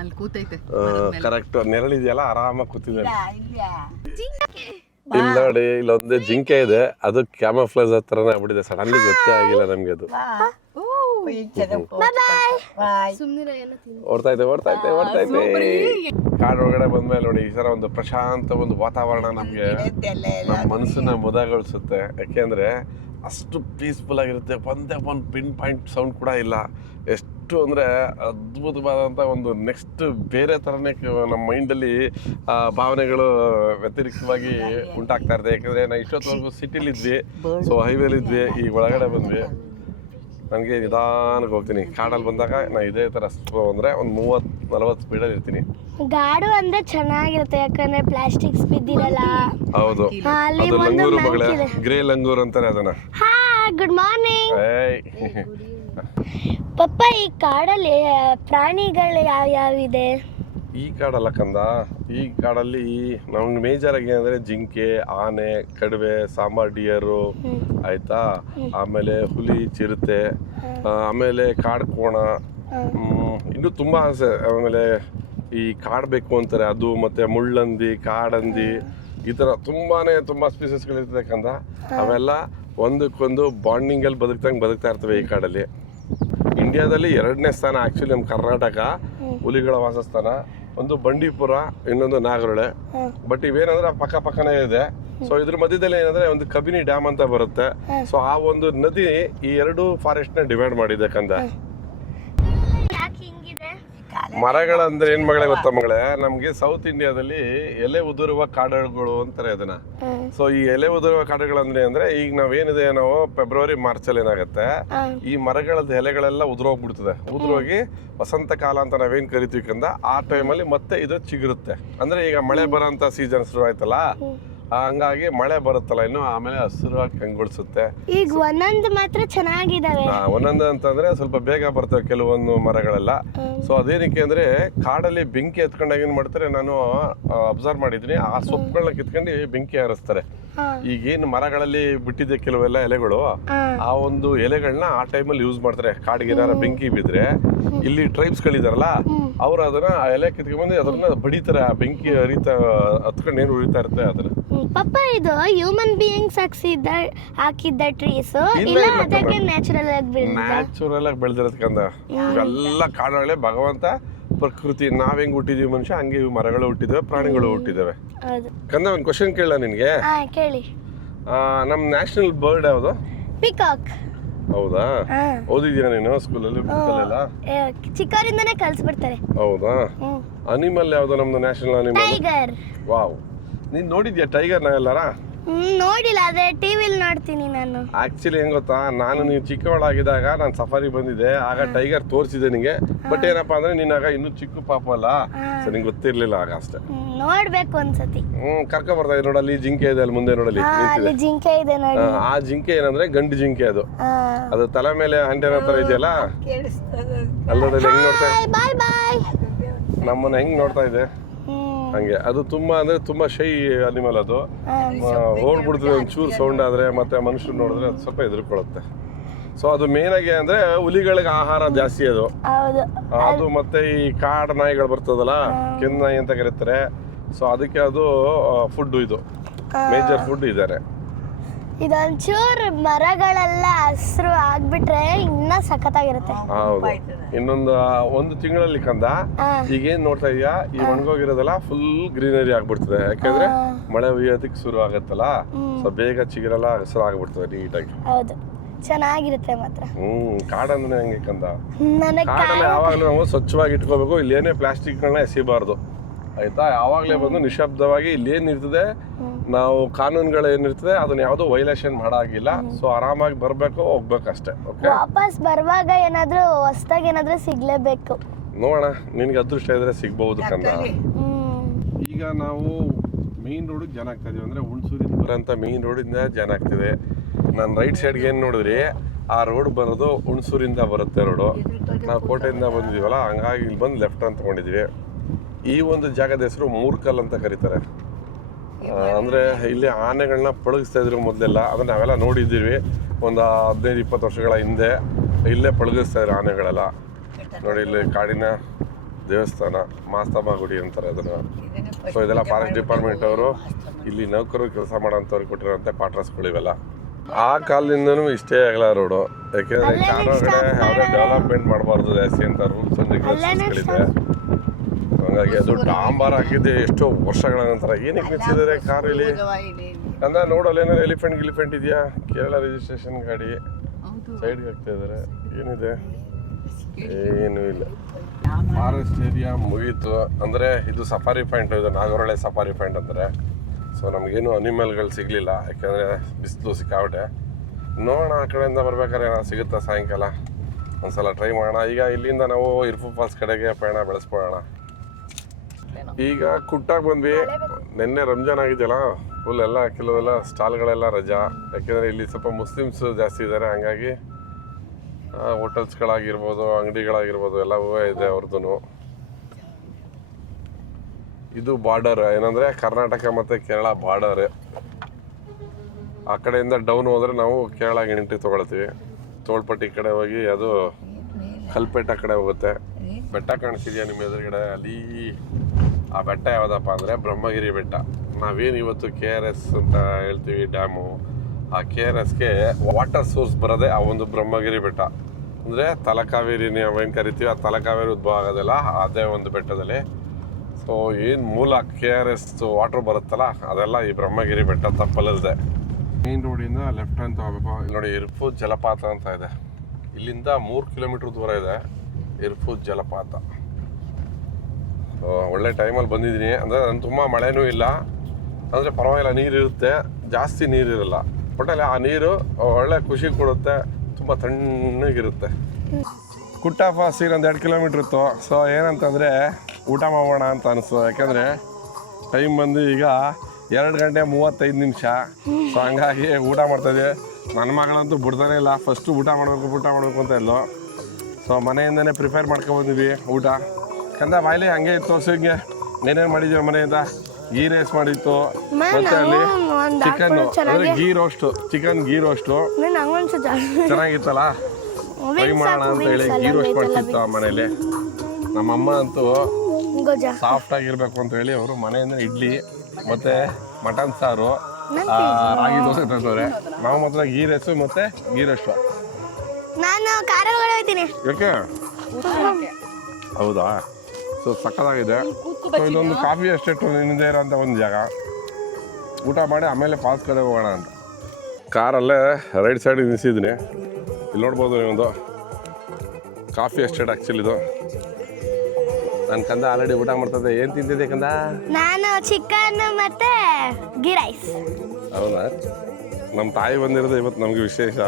ಅಲ್ಲಿ ಕೂತೈತೆ. ಕರೆಕ್ಟ್, ನೆರಳಿದೆಯಲ್ಲ, ಆರಾಮಾಗಿ ಕೂತಿದೆ. ಇಲ್ಲಿ ನೋಡಿ, ಇಲ್ಲೊಂದು ಜಿಂಕೆ ಇದೆ, ಅದು ಕ್ಯಾಮಫ್ಲೇಜ್ ಹತ್ರನೇ ಆಗ್ಬಿಟ್ಟಿದೆ. ಸಡನ್ಲಿ ಗೊತ್ತೇ ಆಗಿಲ್ಲ ನಮ್ಗೆ ಅದು. ಓಡ್ತಾ ಇದೆ. ಕಾಡು ಒಳಗಡೆ ಬಂದ್ಮೇಲೆ ನೋಡಿ, ಈ ತರ ಒಂದು ಪ್ರಶಾಂತ ಒಂದು ವಾತಾವರಣ ನಮ್ಗೆ ನಮ್ಮ ಮನಸ್ಸನ್ನ ಮುದಗೊಳಿಸುತ್ತೆ. ಯಾಕೆಂದ್ರೆ ಅಷ್ಟು ಪೀಸ್ಫುಲ್ ಆಗಿರುತ್ತೆ. ಒಂದೇ ಒಂದು ಪಿನ್ ಪಾಯಿಂಟ್ ಸೌಂಡ್ ಕೂಡ ಇಲ್ಲ. ಎಷ್ಟು ಅಂದರೆ ಅದ್ಭುತವಾದಂಥ ಒಂದು ನೆಕ್ಸ್ಟ್ ಬೇರೆ ಥರನೇ ನಮ್ಮ ಮೈಂಡಲ್ಲಿ ಭಾವನೆಗಳು ವ್ಯತಿರಿಕ್ತವಾಗಿ ಉಂಟಾಗ್ತಾ ಇರುತ್ತೆ. ಯಾಕಂದರೆ ನಾವು ಇಷ್ಟೊತ್ತವರೆಗೂ ಸಿಟಿಲಿದ್ವಿ, ಸೊ ಹೈವೇಲಿದ್ವಿ, ಈಗ ಒಳಗಡೆ ಬಂದ್ವಿ. ನನಗೆ ನಿಧಾನಕ್ಕೆ ಹೋಗ್ತೀನಿ. ಕಾಡಲ್ಲಿ ಬಂದಾಗ ನಾನು ಇದೇ ಥರ ಅಂದರೆ ಒಂದು 30-40 ಸ್ಪೀಡಲ್ಲಿ ಇರ್ತೀನಿ. ಗಾಡು ಅಂದ್ರೆ ಚೆನ್ನಾಗಿರುತ್ತೆ, ಯಾಕಂದ್ರೆ ಪ್ಲಾಸ್ಟಿಕ್ಸ್ ಬಿದ್ದಿರಲ್ಲ. ಹೌದು, ಅದು ಲಂಗೂರು ಮಗಳೇ, ಗ್ರೇ ಲಂಗೂರು ಅಂತಾರೆ ಅದನ್ನ. ಗುಡ್ ಮಾರ್ನಿಂಗ್ ಪಪ್ಪ. ಈ ಕಾಡಲ್ಲಿ ಪ್ರಾಣಿಗಳು ಯಾವ್ಯಾವಿದೆ? ಈ ಕಾಡಲ್ಲ ಕಂದ, ಈ ಕಾಡಲ್ಲಿ ನಮ್ಗೆ ಮೇಜರ್ ಆಗಿ ಅಂದರೆ ಜಿಂಕೆ, ಆನೆ, ಕಡುವೆ, ಸಾಂಬಾರ್ ಡಿಯರು, ಆಯ್ತಾ, ಆಮೇಲೆ ಹುಲಿ, ಚಿರತೆ, ಆಮೇಲೆ ಕಾಡು ಕೋಣ, ಇನ್ನೂ ತುಂಬ ಆಸೆ. ಆಮೇಲೆ ಈ ಕಾಡು ಬೇಕು ಅಂತಾರೆ ಅದು, ಮತ್ತೆ ಮುಳ್ಳಂದಿ, ಕಾಡಂದಿ, ಈ ಥರ ತುಂಬ ಸ್ಪೀಸಸ್ಗಳಿರ್ತದೆ ಕಂದ. ಅವೆಲ್ಲ ಒಂದಕ್ಕೊಂದು ಬಾಂಡಿಂಗಲ್ಲಿ ಬದುಕ್ತಾ ಇರ್ತವೆ ಈ ಕಾಡಲ್ಲಿ. ಇಂಡಿಯಾದಲ್ಲಿ 2ನೇ ಸ್ಥಾನ ಆ್ಯಕ್ಚುಲಿ ನಮ್ಮ ಕರ್ನಾಟಕ ಹುಲಿಗಳ ವಾಸಸ್ಥಾನ. ಒಂದು ಬಂಡೀಪುರ, ಇನ್ನೊಂದು ನಾಗರಹೊಳೆ. ಬಟ್ ಇವೇನಂದ್ರೆ ಪಕ್ಕನೇ ಇದೆ. ಸೊ ಇದ್ರ ಮಧ್ಯದಲ್ಲಿ ಏನಂದ್ರೆ ಒಂದು ಕಬಿನಿ ಡ್ಯಾಮ್ ಅಂತ ಬರುತ್ತೆ. ಸೊ ಆ ಒಂದು ನದಿ ಈ 2 ಫಾರೆಸ್ಟ್ ನ ಡಿವೈಡ್ ಮಾಡಿದೆ ಕಂದ. ಮರಗಳಂದ್ರೆ ಏನ್ ಮಗಳೇ ಗೊತ್ತಾ ಮಗಳೇ, ನಮ್ಗೆ ಸೌತ್ ಇಂಡಿಯಾದಲ್ಲಿ ಎಲೆ ಉದುರುವ ಕಾಡುಗಳು ಅಂತಾರೆ ಅದನ್ನ. ಸೊ ಈ ಎಲೆ ಉದುರುವ ಕಾಡುಗಳಂದ್ರೆ ಅಂದ್ರೆ ಈಗ ನಾವೇನಿದೆ, ನಾವು ಫೆಬ್ರವರಿ ಮಾರ್ಚ್ ಅಲ್ಲಿ ಏನಾಗುತ್ತೆ, ಈ ಮರಗಳದ ಎಲೆಗಳೆಲ್ಲ ಉದುರೋಗ್ಬಿಡ್ತದೆ. ಉದುರೋಗಿ ವಸಂತ ಕಾಲ ಅಂತ ನಾವೇನ್ ಕರಿತೀವಿ ಕಂದ, ಆ ಟೈಮಲ್ಲಿ ಮತ್ತೆ ಇದು ಚಿಗುರುತ್ತೆ. ಅಂದ್ರೆ ಈಗ ಮಳೆ ಬರೋಂತ ಸೀಸನ್ ಶುರು ಆಯ್ತಲ್ಲ, ಹಂಗಾಗಿ ಮಳೆ ಬರುತ್ತಲ್ಲ ಇನ್ನು, ಆಮೇಲೆ ಹಸಿರಾಗಿ ಕಂಗೊಳಿಸುತ್ತೆ. ಈಗ ಒಂದೊಂದು ಮಾತ್ರ ಚೆನ್ನಾಗಿದಾವೆ. ಒಂದೊಂದು ಅಂತಂದ್ರೆ ಸ್ವಲ್ಪ ಬೇಗ ಬರ್ತವೆ ಕೆಲವೊಂದು ಮರಗಳೆಲ್ಲ. ಸೊ ಅದೇನಕ್ಕೆ ಅಂದ್ರೆ ಕಾಡಲ್ಲಿ ಬೆಂಕಿ ಎತ್ಕೊಂಡಾಗ ಏನ್ ಮಾಡ್ತಾರೆ, ನಾನು ಅಬ್ಸರ್ವ್ ಮಾಡಿದೀನಿ, ಆ ಸೊಪ್ಪುಗಳನ್ನ ಕಿತ್ಕೊಂಡು ಬೆಂಕಿ ಹಾರಿಸ್ತಾರೆ. ಈಗೇನು ಮರಗಳಲ್ಲಿ ಬಿಟ್ಟಿದೆ ಕೆಲವೆಲ್ಲ ಎಲೆಗಳು, ಆ ಒಂದು ಎಲೆಗಳನ್ನ ಆ ಟೈಮಲ್ಲಿ ಯೂಸ್ ಮಾಡ್ತಾರೆ. ಕಾಡಿಗೆ ಏನಾರ ಬೆಂಕಿ ಬಿದ್ರೆ ಇಲ್ಲಿ ಟ್ರೈಬ್ಸ್ ಗಳಿದಾರಲ್ಲ, ಅವ್ರು ಅದನ್ನ ಆ ಎಲೆ ಕಿತ್ಕೊಂಡ್ಬಂದು ಅದನ್ನ ಬಡಿತಾರೆ. ಆ ಬೆಂಕಿ ಹತ್ಕೊಂಡು ಏನು ಉಳಿತಾ ಇರುತ್ತೆ ಅದನ್ನ. ಪಪ್ಪ, ಇದು ಹ್ಯೂಮನ್ ಬೀಯಿಂಗ್ಸ್ ಹಾಕಿದ್ದ ಟ್ರೀಸ್ ಇಲ್ಲ ಅದಕ್ಕೆ ನ್ಯಾಚುರಲ್ ಆಗಿ ಬೆಳೆದಿರೋದ್ಕಂದ. ಇವೆಲ್ಲ ಕಾಡೊಳಗೆ ಭಗವಂತ ಪ್ರಕೃತಿ, ನಾವ್ ಹೆಂಗ್ ಹುಟ್ಟಿದೀವಿ ಮನುಷ್ಯ, ಹಂಗೆ ಮರಗಳು ಹುಟ್ಟಿದಾವೆ, ಪ್ರಾಣಿಗಳು ಹುಟ್ಟಿದಾವೆ. ಕಂದ, ಒಂದು ಕ್ವಶನ್ ಕೇಳ ನಿನ್ಗೆ. ಕೇಳಿ. ನಮ್ ನ್ಯಾಷನಲ್ ಬರ್ಡ್ ಯಾವುದು? ಪಿಕಾಕ್. ಹೌದಾ? ಓದಿದೀರಾ ನೀನು ಸ್ಕೂಲಲ್ಲಿ, ಬುಕ್ಕಲ್ಲೆಲ್ಲ? ಚಿಕ್ಕವರಿಂದನೇ ಕಲ್ಸ್ಬಿಡ್ತಾರೆ. ಹೌದಾ? ಅನಿಮಲ್ ಯಾವ್ದು ನಮ್ದು ನ್ಯಾಷನಲ್ ಅನಿಮಲ್? ಟೈಗರ್. ವಾವ್, ನೀನ್ ನೋಡಿದ್ಯಾ ಟೈಗರ್ನ ಎಲ್ಲಾರ? ನೋಡಿಲ್ಲ, ಅದೇ ಟಿವಿಲಿ ನೋಡ್ತೀನಿ ನಾನು. ಆಕ್ಚುಲಿ ಹೆಂಗ್ ಗೊತ್ತಾ, ನೀವು ಚಿಕ್ಕವಳಾಗಿದ್ದಾಗ ನಾನು ಸಫಾರಿ ಬಂದಿದ್ದೆ, ಆಗ ಟೈಗರ್ ತೋರಿಸಿದೆ ನಿಂಗೆ. ಬಟ್ ಏನಪ್ಪಾ ಅಂದ್ರೆ ನೀನಾಗ ಇನ್ನೂ ಚಿಕ್ಕ ಪಾಪ ಅಲ್ಲ, ಸೊ ನಿಂಗೆ ಗೊತ್ತಿರ್ಲಿಲ್ಲ ಆಗ ಅಷ್ಟೇ. ನೋಡ್ಬೇಕು ಒಂದ್ಸತಿ. ಕರ್ಕ ಬರ್ತಾ ಇದೆ ನೋಡಲ್ಲಿ, ಜಿಂಕೆ ಇದೆ ಅಲ್ಲಿ ಮುಂದೆ ನೋಡಲ್ಲಿ. ಜಿಂಕೆ ಇದೆ ನೋಡಿ. ಆ ಜಿಂಕೆ ಏನಂದ್ರೆ ಗಂಡು ಜಿಂಕೆ. ಅದು ತಲೆ ಮೇಲೆ ಅಂಟೆನ ತರ ಇದೆಯಲ್ಲ, ಅಲ್ಲಿ ನೋಡಲ್ಲಿ ಹೆಂಗ್ ನೋಡ್ತಾ ಇದೆ, ಬಾಯ್ ಬಾಯ್ ನಮ್ಮನ್ನ ಹೆಂಗ್ ನೋಡ್ತಾ ಇದೆ. ಹಂಗೆ ಅದು ತುಂಬಾ ಅಂದ್ರೆ ತುಂಬಾ ಶೈ ಅನಿಮಲ್ ಅದು ಓಡ್ಬಿಡ್ತದೆ ಒಂಚೂರು ಸೌಂಡ್ ಆದ್ರೆ ಮತ್ತೆ ಮನುಷ್ಯರು ನೋಡಿದ್ರೆ ಅದು ಸ್ವಲ್ಪ ಹೆದರ್ಕೊಳ್ಳುತ್ತೆ. ಸೊ ಅದು ಮೇನ್ ಆಗಿ ಅಂದ್ರೆ ಹುಲಿಗಳಿಗೆ ಆಹಾರ ಜಾಸ್ತಿ ಅದು. ಹೌದು. ಅದು ಮತ್ತೆ ಈ ಕಾಡು ನಾಯಿಗಳು ಬರ್ತದಲ್ಲ, ಕೆಂದು ನಾಯಿ ಅಂತ ಕರೀತಾರೆ. ಸೊ ಅದಕ್ಕೆ ಅದು ಫುಡ್, ಇದು ಮೇಜರ್ ಫುಡ್ ಇದ್ದಾರೆ. ಇದೊಂಚೂರು ಮರಗಳೆಲ್ಲ ಹಸಿರು ಆಗ್ಬಿಟ್ರೆ ಇನ್ನ ಸಖತ್ತಾಗಿರುತ್ತೆ. ಹೌದು. ಒಂದು ತಿಂಗಳಲ್ಲಿ ಕಂದ ಈಗೇನ್ ನೋಡ್ತಾ ಇದೀಯಾ, ಈ ಒಣಗೋಗಿರೋದಲ್ಲ ಫುಲ್ ಗ್ರೀನರಿ ಆಗ್ಬಿಡ್ತದೆ. ಯಾಕಂದ್ರೆ ಮಳೆ ಹುಯ್ಯೋದಕ್ಕೆ ಶುರು ಆಗತ್ತಲ್ಲ, ಸೊ ಬೇಗ ಚಿಗುರೆಲ್ಲ ಹಸಿರು ಆಗ್ಬಿಡ್ತದೆ ನೀಟಾಗಿ. ಹೌದು, ಚೆನ್ನಾಗಿರುತ್ತೆ ಮಾತ್ರ. ಕಾಡಂದ್ರೆ ಹೆಂಗೆ ಕಂದ, ಕಾಡನ್ನ ಯಾವಾಗ್ಲೂ ನಾವು ಸ್ವಚ್ಛವಾಗಿ ಇಟ್ಕೋಬೇಕು. ಇಲ್ಲೇನೇ ಪ್ಲಾಸ್ಟಿಕ್ಗಳನ್ನ ಎಸಿಬಾರ್ದು, ಆಯ್ತಾ? ಯಾವಾಗ್ಲೇ ಬಂದು ನಿಶಬ್ದವಾಗಿ ಇಲ್ಲೇನ್ ಇರ್ತದೆ, ನಾವು ಕಾನೂನುಗಳು ಏನಿರ್ತದೆ ಅದನ್ನ ಯಾವ್ದು ವೈಲೇಷನ್ ಮಾಡಾಗಿಲ್ಲ. ಸೊ ಆರಾಮಾಗಿ ಬರ್ಬೇಕು, ಹೋಗ್ಬೇಕು ಅಷ್ಟೇ. ಓಕೆ, ವಾಪಸ್ ಬರುವಾಗ ಏನಾದ್ರೂ ಹೊಸ್ದಾಗಿ ಏನಾದ್ರೂ ಸಿಗ್ಲೇಬೇಕು. ನೋಡೋಣ, ನಿನ್ಗೆ ಅದೃಷ್ಟ ಇದ್ರೆ ಸಿಗ್ಬಹುದು ಕಂದ. ಈಗ ನಾವು ಮೇನ್ ರೋಡ್ ಜನ ಆಗ್ತಾ ಇದೀವಿ, ಅಂದ್ರೆ ಹುಣಸೂರಿಂದ ಅಂತ ಮೇನ್ ರೋಡಿಂದ ಜನ ಆಗ್ತಿದೆ. ನಾನು ರೈಟ್ ಸೈಡ್ಗೆ ಏನು ನೋಡಿದ್ರಿ, ಆ ರೋಡ್ ಬರೋದು ಹುಣಸೂರಿಂದ ಬರುತ್ತೆ ರೋಡು. ನಾವು ಕೋಟೆಯಿಂದ ಬಂದಿದೀವಲ್ಲ, ಹಂಗಾಗಿ ಇಲ್ಲಿ ಬಂದು ಲೆಫ್ಟ್ ಅಂತ ತಗೊಂಡಿದ್ವಿ. ಈ ಒಂದು ಜಾಗದ ಹೆಸರು ಮೂರ್ಕಲ್ ಅಂತ ಕರೀತಾರೆ. ಅಂದ್ರೆ ಇಲ್ಲಿ ಆನೆಗಳನ್ನ ಪಳಗಿಸ್ತಾ ಇದ್ರು ಮೊದಲೆಲ್ಲ. ಅದನ್ನ ನಾವೆಲ್ಲ ನೋಡಿದ್ದೀವಿ ಒಂದು 15-20 ವರ್ಷಗಳ ಹಿಂದೆ. ಇಲ್ಲೇ ಪಳಗಿಸ್ತಾ ಇದ್ರು ಆನೆಗಳೆಲ್ಲ. ನೋಡಿ, ಇಲ್ಲಿ ಕಾಡಿನ ದೇವಸ್ಥಾನ, ಮಾಸ್ತಮ್ಮ ಗುಡಿ ಅಂತಾರೆ ಅದನ್ನ. ಸೊ ಇದೆಲ್ಲ ಫಾರೆಸ್ಟ್ ಡಿಪಾರ್ಟ್ಮೆಂಟ್ ಅವರು ಇಲ್ಲಿ ನೌಕರರು ಕೆಲಸ ಮಾಡೋಂಥವ್ರಿಗೆ ಕೊಟ್ಟಿರೋಂಥ ಕ್ವಾರ್ಟರ್ಸ್ಗಳು ಇವೆಲ್ಲ. ಆ ಕಾಲದಿಂದನೂ ಇಷ್ಟೇ ಆಗಲ್ಲ ರೋಡು. ಯಾಕೆಂದ್ರೆ ಕಾಡೊಳಗಡೆ ಯಾವುದೇ ಡೆವಲಪ್ಮೆಂಟ್ ಮಾಡಬಾರ್ದು ಜಾಸ್ತಿ ಅಂತ ರೂಲ್ಸ್ ಅಂಡ್ ರೆಗ್ಯುಲೇಷನ್ಸ್ಗಳಿದೆ. ಹಾಗಾಗಿ ಅದು ಡಾಂಬಾರ್ ಹಾಕಿದ್ದೆ ಎಷ್ಟೋ ವರ್ಷಗಳ ನಂತರ. ಏನಕ್ಕೆ ನಿಲ್ಸಿದ್ದಾರೆ ಕಾರ್ ಇಲ್ಲಿ ಅಂದ್ರೆ ನೋಡಲ್ಲ, ಏನಾದ್ರು ಎಲಿಫೆಂಟ್ ಇದೆಯಾ? ಕೇರಳ ರಿಜಿಸ್ಟ್ರೇಷನ್ ಗಾಡಿ ಸೈಡ್ಗೆ ಹಾಕ್ತಾ ಇದ್ದಾರೆ. ಏನಿದೆ? ಏನೂ ಇಲ್ಲ. ಫಾರೆಸ್ಟ್ ಏರಿಯಾ ಮುಗೀತು. ಅಂದ್ರೆ ಇದು ಸಫಾರಿ ಪಾಯಿಂಟ್, ಇದು ನಾಗರಹೊಳೆ ಸಫಾರಿ ಪಾಯಿಂಟ್ ಅಂತಾರೆ. ಸೊ ನಮಗೇನು ಅನಿಮಲ್ಗಳು ಸಿಗಲಿಲ್ಲ, ಯಾಕೆಂದರೆ ಬಿಸಿಲು ಸಿಕ್ಕಾಬಿಟ್ಟೆ. ನೋಡೋಣ, ಆ ಕಡೆಯಿಂದ ಬರ್ಬೇಕಾದ್ರೆ ಏನಾದ್ರು ಸಿಗುತ್ತಾ ಸಾಯಂಕಾಲ, ಒಂದ್ಸಲ ಟ್ರೈ ಮಾಡೋಣ. ಈಗ ಇಲ್ಲಿಂದ ನಾವು ಇರ್ಫು ಫಾಲ್ಸ್ ಕಡೆಗೆ ಪಯಣ ಬೆಳೆಸ್ಕೊಳ್ಳೋಣ. ಈಗ ಕುಟ್ಟಾಗಿ ಬಂದ್ವಿ. ನಿನ್ನೆ ರಂಜಾನ್ ಆಗಿದೆಯಲ್ಲ, ಫುಲ್ ಎಲ್ಲ ಕೆಲವೆಲ್ಲ ಸ್ಟಾಲ್ಗಳೆಲ್ಲ ರಜಾ. ಯಾಕೆಂದರೆ ಇಲ್ಲಿ ಸ್ವಲ್ಪ ಮುಸ್ಲಿಮ್ಸ್ ಜಾಸ್ತಿ ಇದ್ದಾರೆ. ಹಂಗಾಗಿ ಹೋಟೆಲ್ಸ್ಗಳಾಗಿರ್ಬೋದು, ಅಂಗಡಿಗಳಾಗಿರ್ಬೋದು ಎಲ್ಲವೂ ಇದೆ ಅವ್ರದ್ದು. ಇದು ಬಾರ್ಡರ್, ಏನಂದರೆ ಕರ್ನಾಟಕ ಮತ್ತು ಕೇರಳ ಬಾರ್ಡರ್. ಆ ಕಡೆಯಿಂದ ಡೌನ್ ಹೋದರೆ ನಾವು ಕೇರಳ ಎಂಟ್ರಿ ತೊಗೊಳ್ತೀವಿ. ತೋಳ್ಪಟ್ಟಿ ಕಡೆ ಹೋಗಿ ಅದು ಕಲ್ಪೇಟ ಕಡೆ ಹೋಗುತ್ತೆ. ಬೆಟ್ಟ ಕಾಣಿಸಿದ್ಯಾ ನಿಮ್ಮ ಎದುರುಗಡೆ? ಅಲ್ಲಿ ಆ ಬೆಟ್ಟ ಯಾವುದಪ್ಪ ಅಂದರೆ ಬ್ರಹ್ಮಗಿರಿ ಬೆಟ್ಟ. ನಾವೇನು ಇವತ್ತು KRS ಅಂತ ಹೇಳ್ತೀವಿ ಡ್ಯಾಮು, ಆ KRSಗೆ ವಾಟರ್ ಸೋರ್ಸ್ ಬರೋದೇ ಆ ಒಂದು ಬ್ರಹ್ಮಗಿರಿ ಬೆಟ್ಟ. ಅಂದರೆ ತಲಕಾವೇರಿ ನಾವೇನು ಕರಿತೀವಿ, ಆ ತಲಕಾವೇರಿ ಉದ್ಭವ ಆಗೋದಿಲ್ಲ ಅದೇ ಒಂದು ಬೆಟ್ಟದಲ್ಲಿ. ಸೊ ಏನು ಮೂಲ KRS ವಾಟ್ರ್ ಬರುತ್ತಲ್ಲ, ಅದೆಲ್ಲ ಈ ಬ್ರಹ್ಮಗಿರಿ ಬೆಟ್ಟ ತಪ್ಪಲ್ಲದೆ. ಮೇನ್ ರೋಡಿಂದ ಲೆಫ್ಟ್ ಅಂತ ಹೋಗ್ಬೇಕು. ಇಲ್ಲಿ ನೋಡಿ, ಇರ್ಫು ಜಲಪಾತ ಅಂತ ಇದೆ. ಇಲ್ಲಿಂದ 3 ಕಿಲೋಮೀಟ್ರ್ ದೂರ ಇದೆ ಇರ್ಫು ಜಲಪಾತ. ಒಳ್ಳೆ ಟೈಮಲ್ಲಿ ಬಂದಿದ್ದೀನಿ. ಅಂದರೆ ನಾನು ತುಂಬ ಮಳೆನೂ ಇಲ್ಲ, ಅಂದರೆ ಪರವಾಗಿಲ್ಲ, ನೀರಿರುತ್ತೆ, ಜಾಸ್ತಿ ನೀರಿರಲ್ಲ. ಒಟ್ಟಲ್ಲಿ ಆ ನೀರು ಒಳ್ಳೆ ಖುಷಿ ಕೊಡುತ್ತೆ, ತುಂಬ ತಣ್ಣಗಿರುತ್ತೆ. ಕುಟ್ಟ ಫಾಲ್ಸ್ ಈಗ ಒಂದು 2 ಕಿಲೋಮೀಟ್ರ್ ಇತ್ತು. ಸೊ ಏನಂತಂದರೆ ಊಟ ಮಾಡೋಣ ಅಂತ ಅನಿಸ್ತು. ಯಾಕೆಂದರೆ ಟೈಮ್ ಬಂದು ಈಗ 2 ಗಂಟೆ 35 ನಿಮಿಷ. ಸೊ ಹಂಗಾಗಿ ಊಟ ಮಾಡ್ತಾಯಿದ್ವಿ. ನನ್ನ ಮಗಳಂತೂ ಬಿಡ್ತಾನೆ ಇಲ್ಲ, ಫಸ್ಟು ಊಟ ಮಾಡಬೇಕು ಅಂತ ಇಲ್ಲೋ. ಸೊ ಮನೆಯಿಂದನೇ ಪ್ರಿಪೇರ್ ಮಾಡ್ಕೊಬಂದಿದ್ವಿ ಊಟ. ಕಂದ ಬಾಯ್ಲಿ ಹಂಗೆ ಇತ್ತು. ಹಿಂಗೆ ಏನೇನು ಮಾಡಿದ್ವಿ ಮನೆಯಿಂದ? ಗೀ ರೈಸ್ ಮಾಡಿತ್ತು, ಮತ್ತೆ ಅಲ್ಲಿ ಚಿಕನ್ ಅಂದರೆ ಚಿಕನ್ ಗೀ ರೋಸ್ಟು ಚೆನ್ನಾಗಿತ್ತಲ್ಲ, ಟ್ರೈ ಮಾಡೋಣ ಅಂತ ಹೇಳಿ ಗೀ ರೋಸ್ಟ್ ಮಾಡ್ತಿತ್ತು ಆ ಮನೇಲಿ. ನಮ್ಮಮ್ಮ ಅಂತೂ ಸಾಫ್ಟ್ ಆಗಿರ್ಬೇಕು ಅಂತ ಹೇಳಿ ಅವರು ಮನೆಯಿಂದ ಇಡ್ಲಿ ಮತ್ತೆ ಮಟನ್ ಸಾರು, ರಾಗಿ ದೋಸೆ ತಂದವ್ರೆ. ನಾವು ಮಾತ್ರ ಗೀ ರೈಸು ಮತ್ತೆ ಗೀ ರೋಸ್ಟು. ನಾನು ಖಾರ ಒಳಗಡೆ ಹೋಗ್ತೀನಿ. ಯಾಕೆ? ಹೌದಾ? ಸೊ ಸಕ್ಕತ್ತಾಗಿದೆ. ಸೊ ಇದೊಂದು ಕಾಫಿ ಎಸ್ಟೇಟ್ ನಿಂದೇ ಇರೋಂಥ ಒಂದು ಜಾಗ. ಊಟ ಮಾಡಿ ಆಮೇಲೆ ಫಾಲ್ಸ್ ಕಡೆ ಹೋಗೋಣ ಅಂತ ಕಾರಲ್ಲೇ ರೈಟ್ ಸೈಡಿಗೆ ನಿಲ್ಸಿದ್ದೀನಿ. ಇಲ್ಲಿ ನೋಡ್ಬೋದು ನೀವೊಂದು ಕಾಫಿ ಎಸ್ಟೇಟ್ ಆ್ಯಕ್ಚುಲಿ ಇದು. ನನ್ನ ಕಂದ ಆಲ್ರೆಡಿ ಊಟ ಮಾಡ್ತದೆ. ಏನು ತಿಂತಿದ್ದೆ ಕಂದ? ನಾನು ಚಿಕನ್ ಮತ್ತೆ ಗೀ ರೈಸ್. ಹೌದಾ? ನಮ್ಮ ತಾಯಿ ಬಂದಿರೋದು ಇವತ್ತು ನಮಗೆ ವಿಶೇಷ,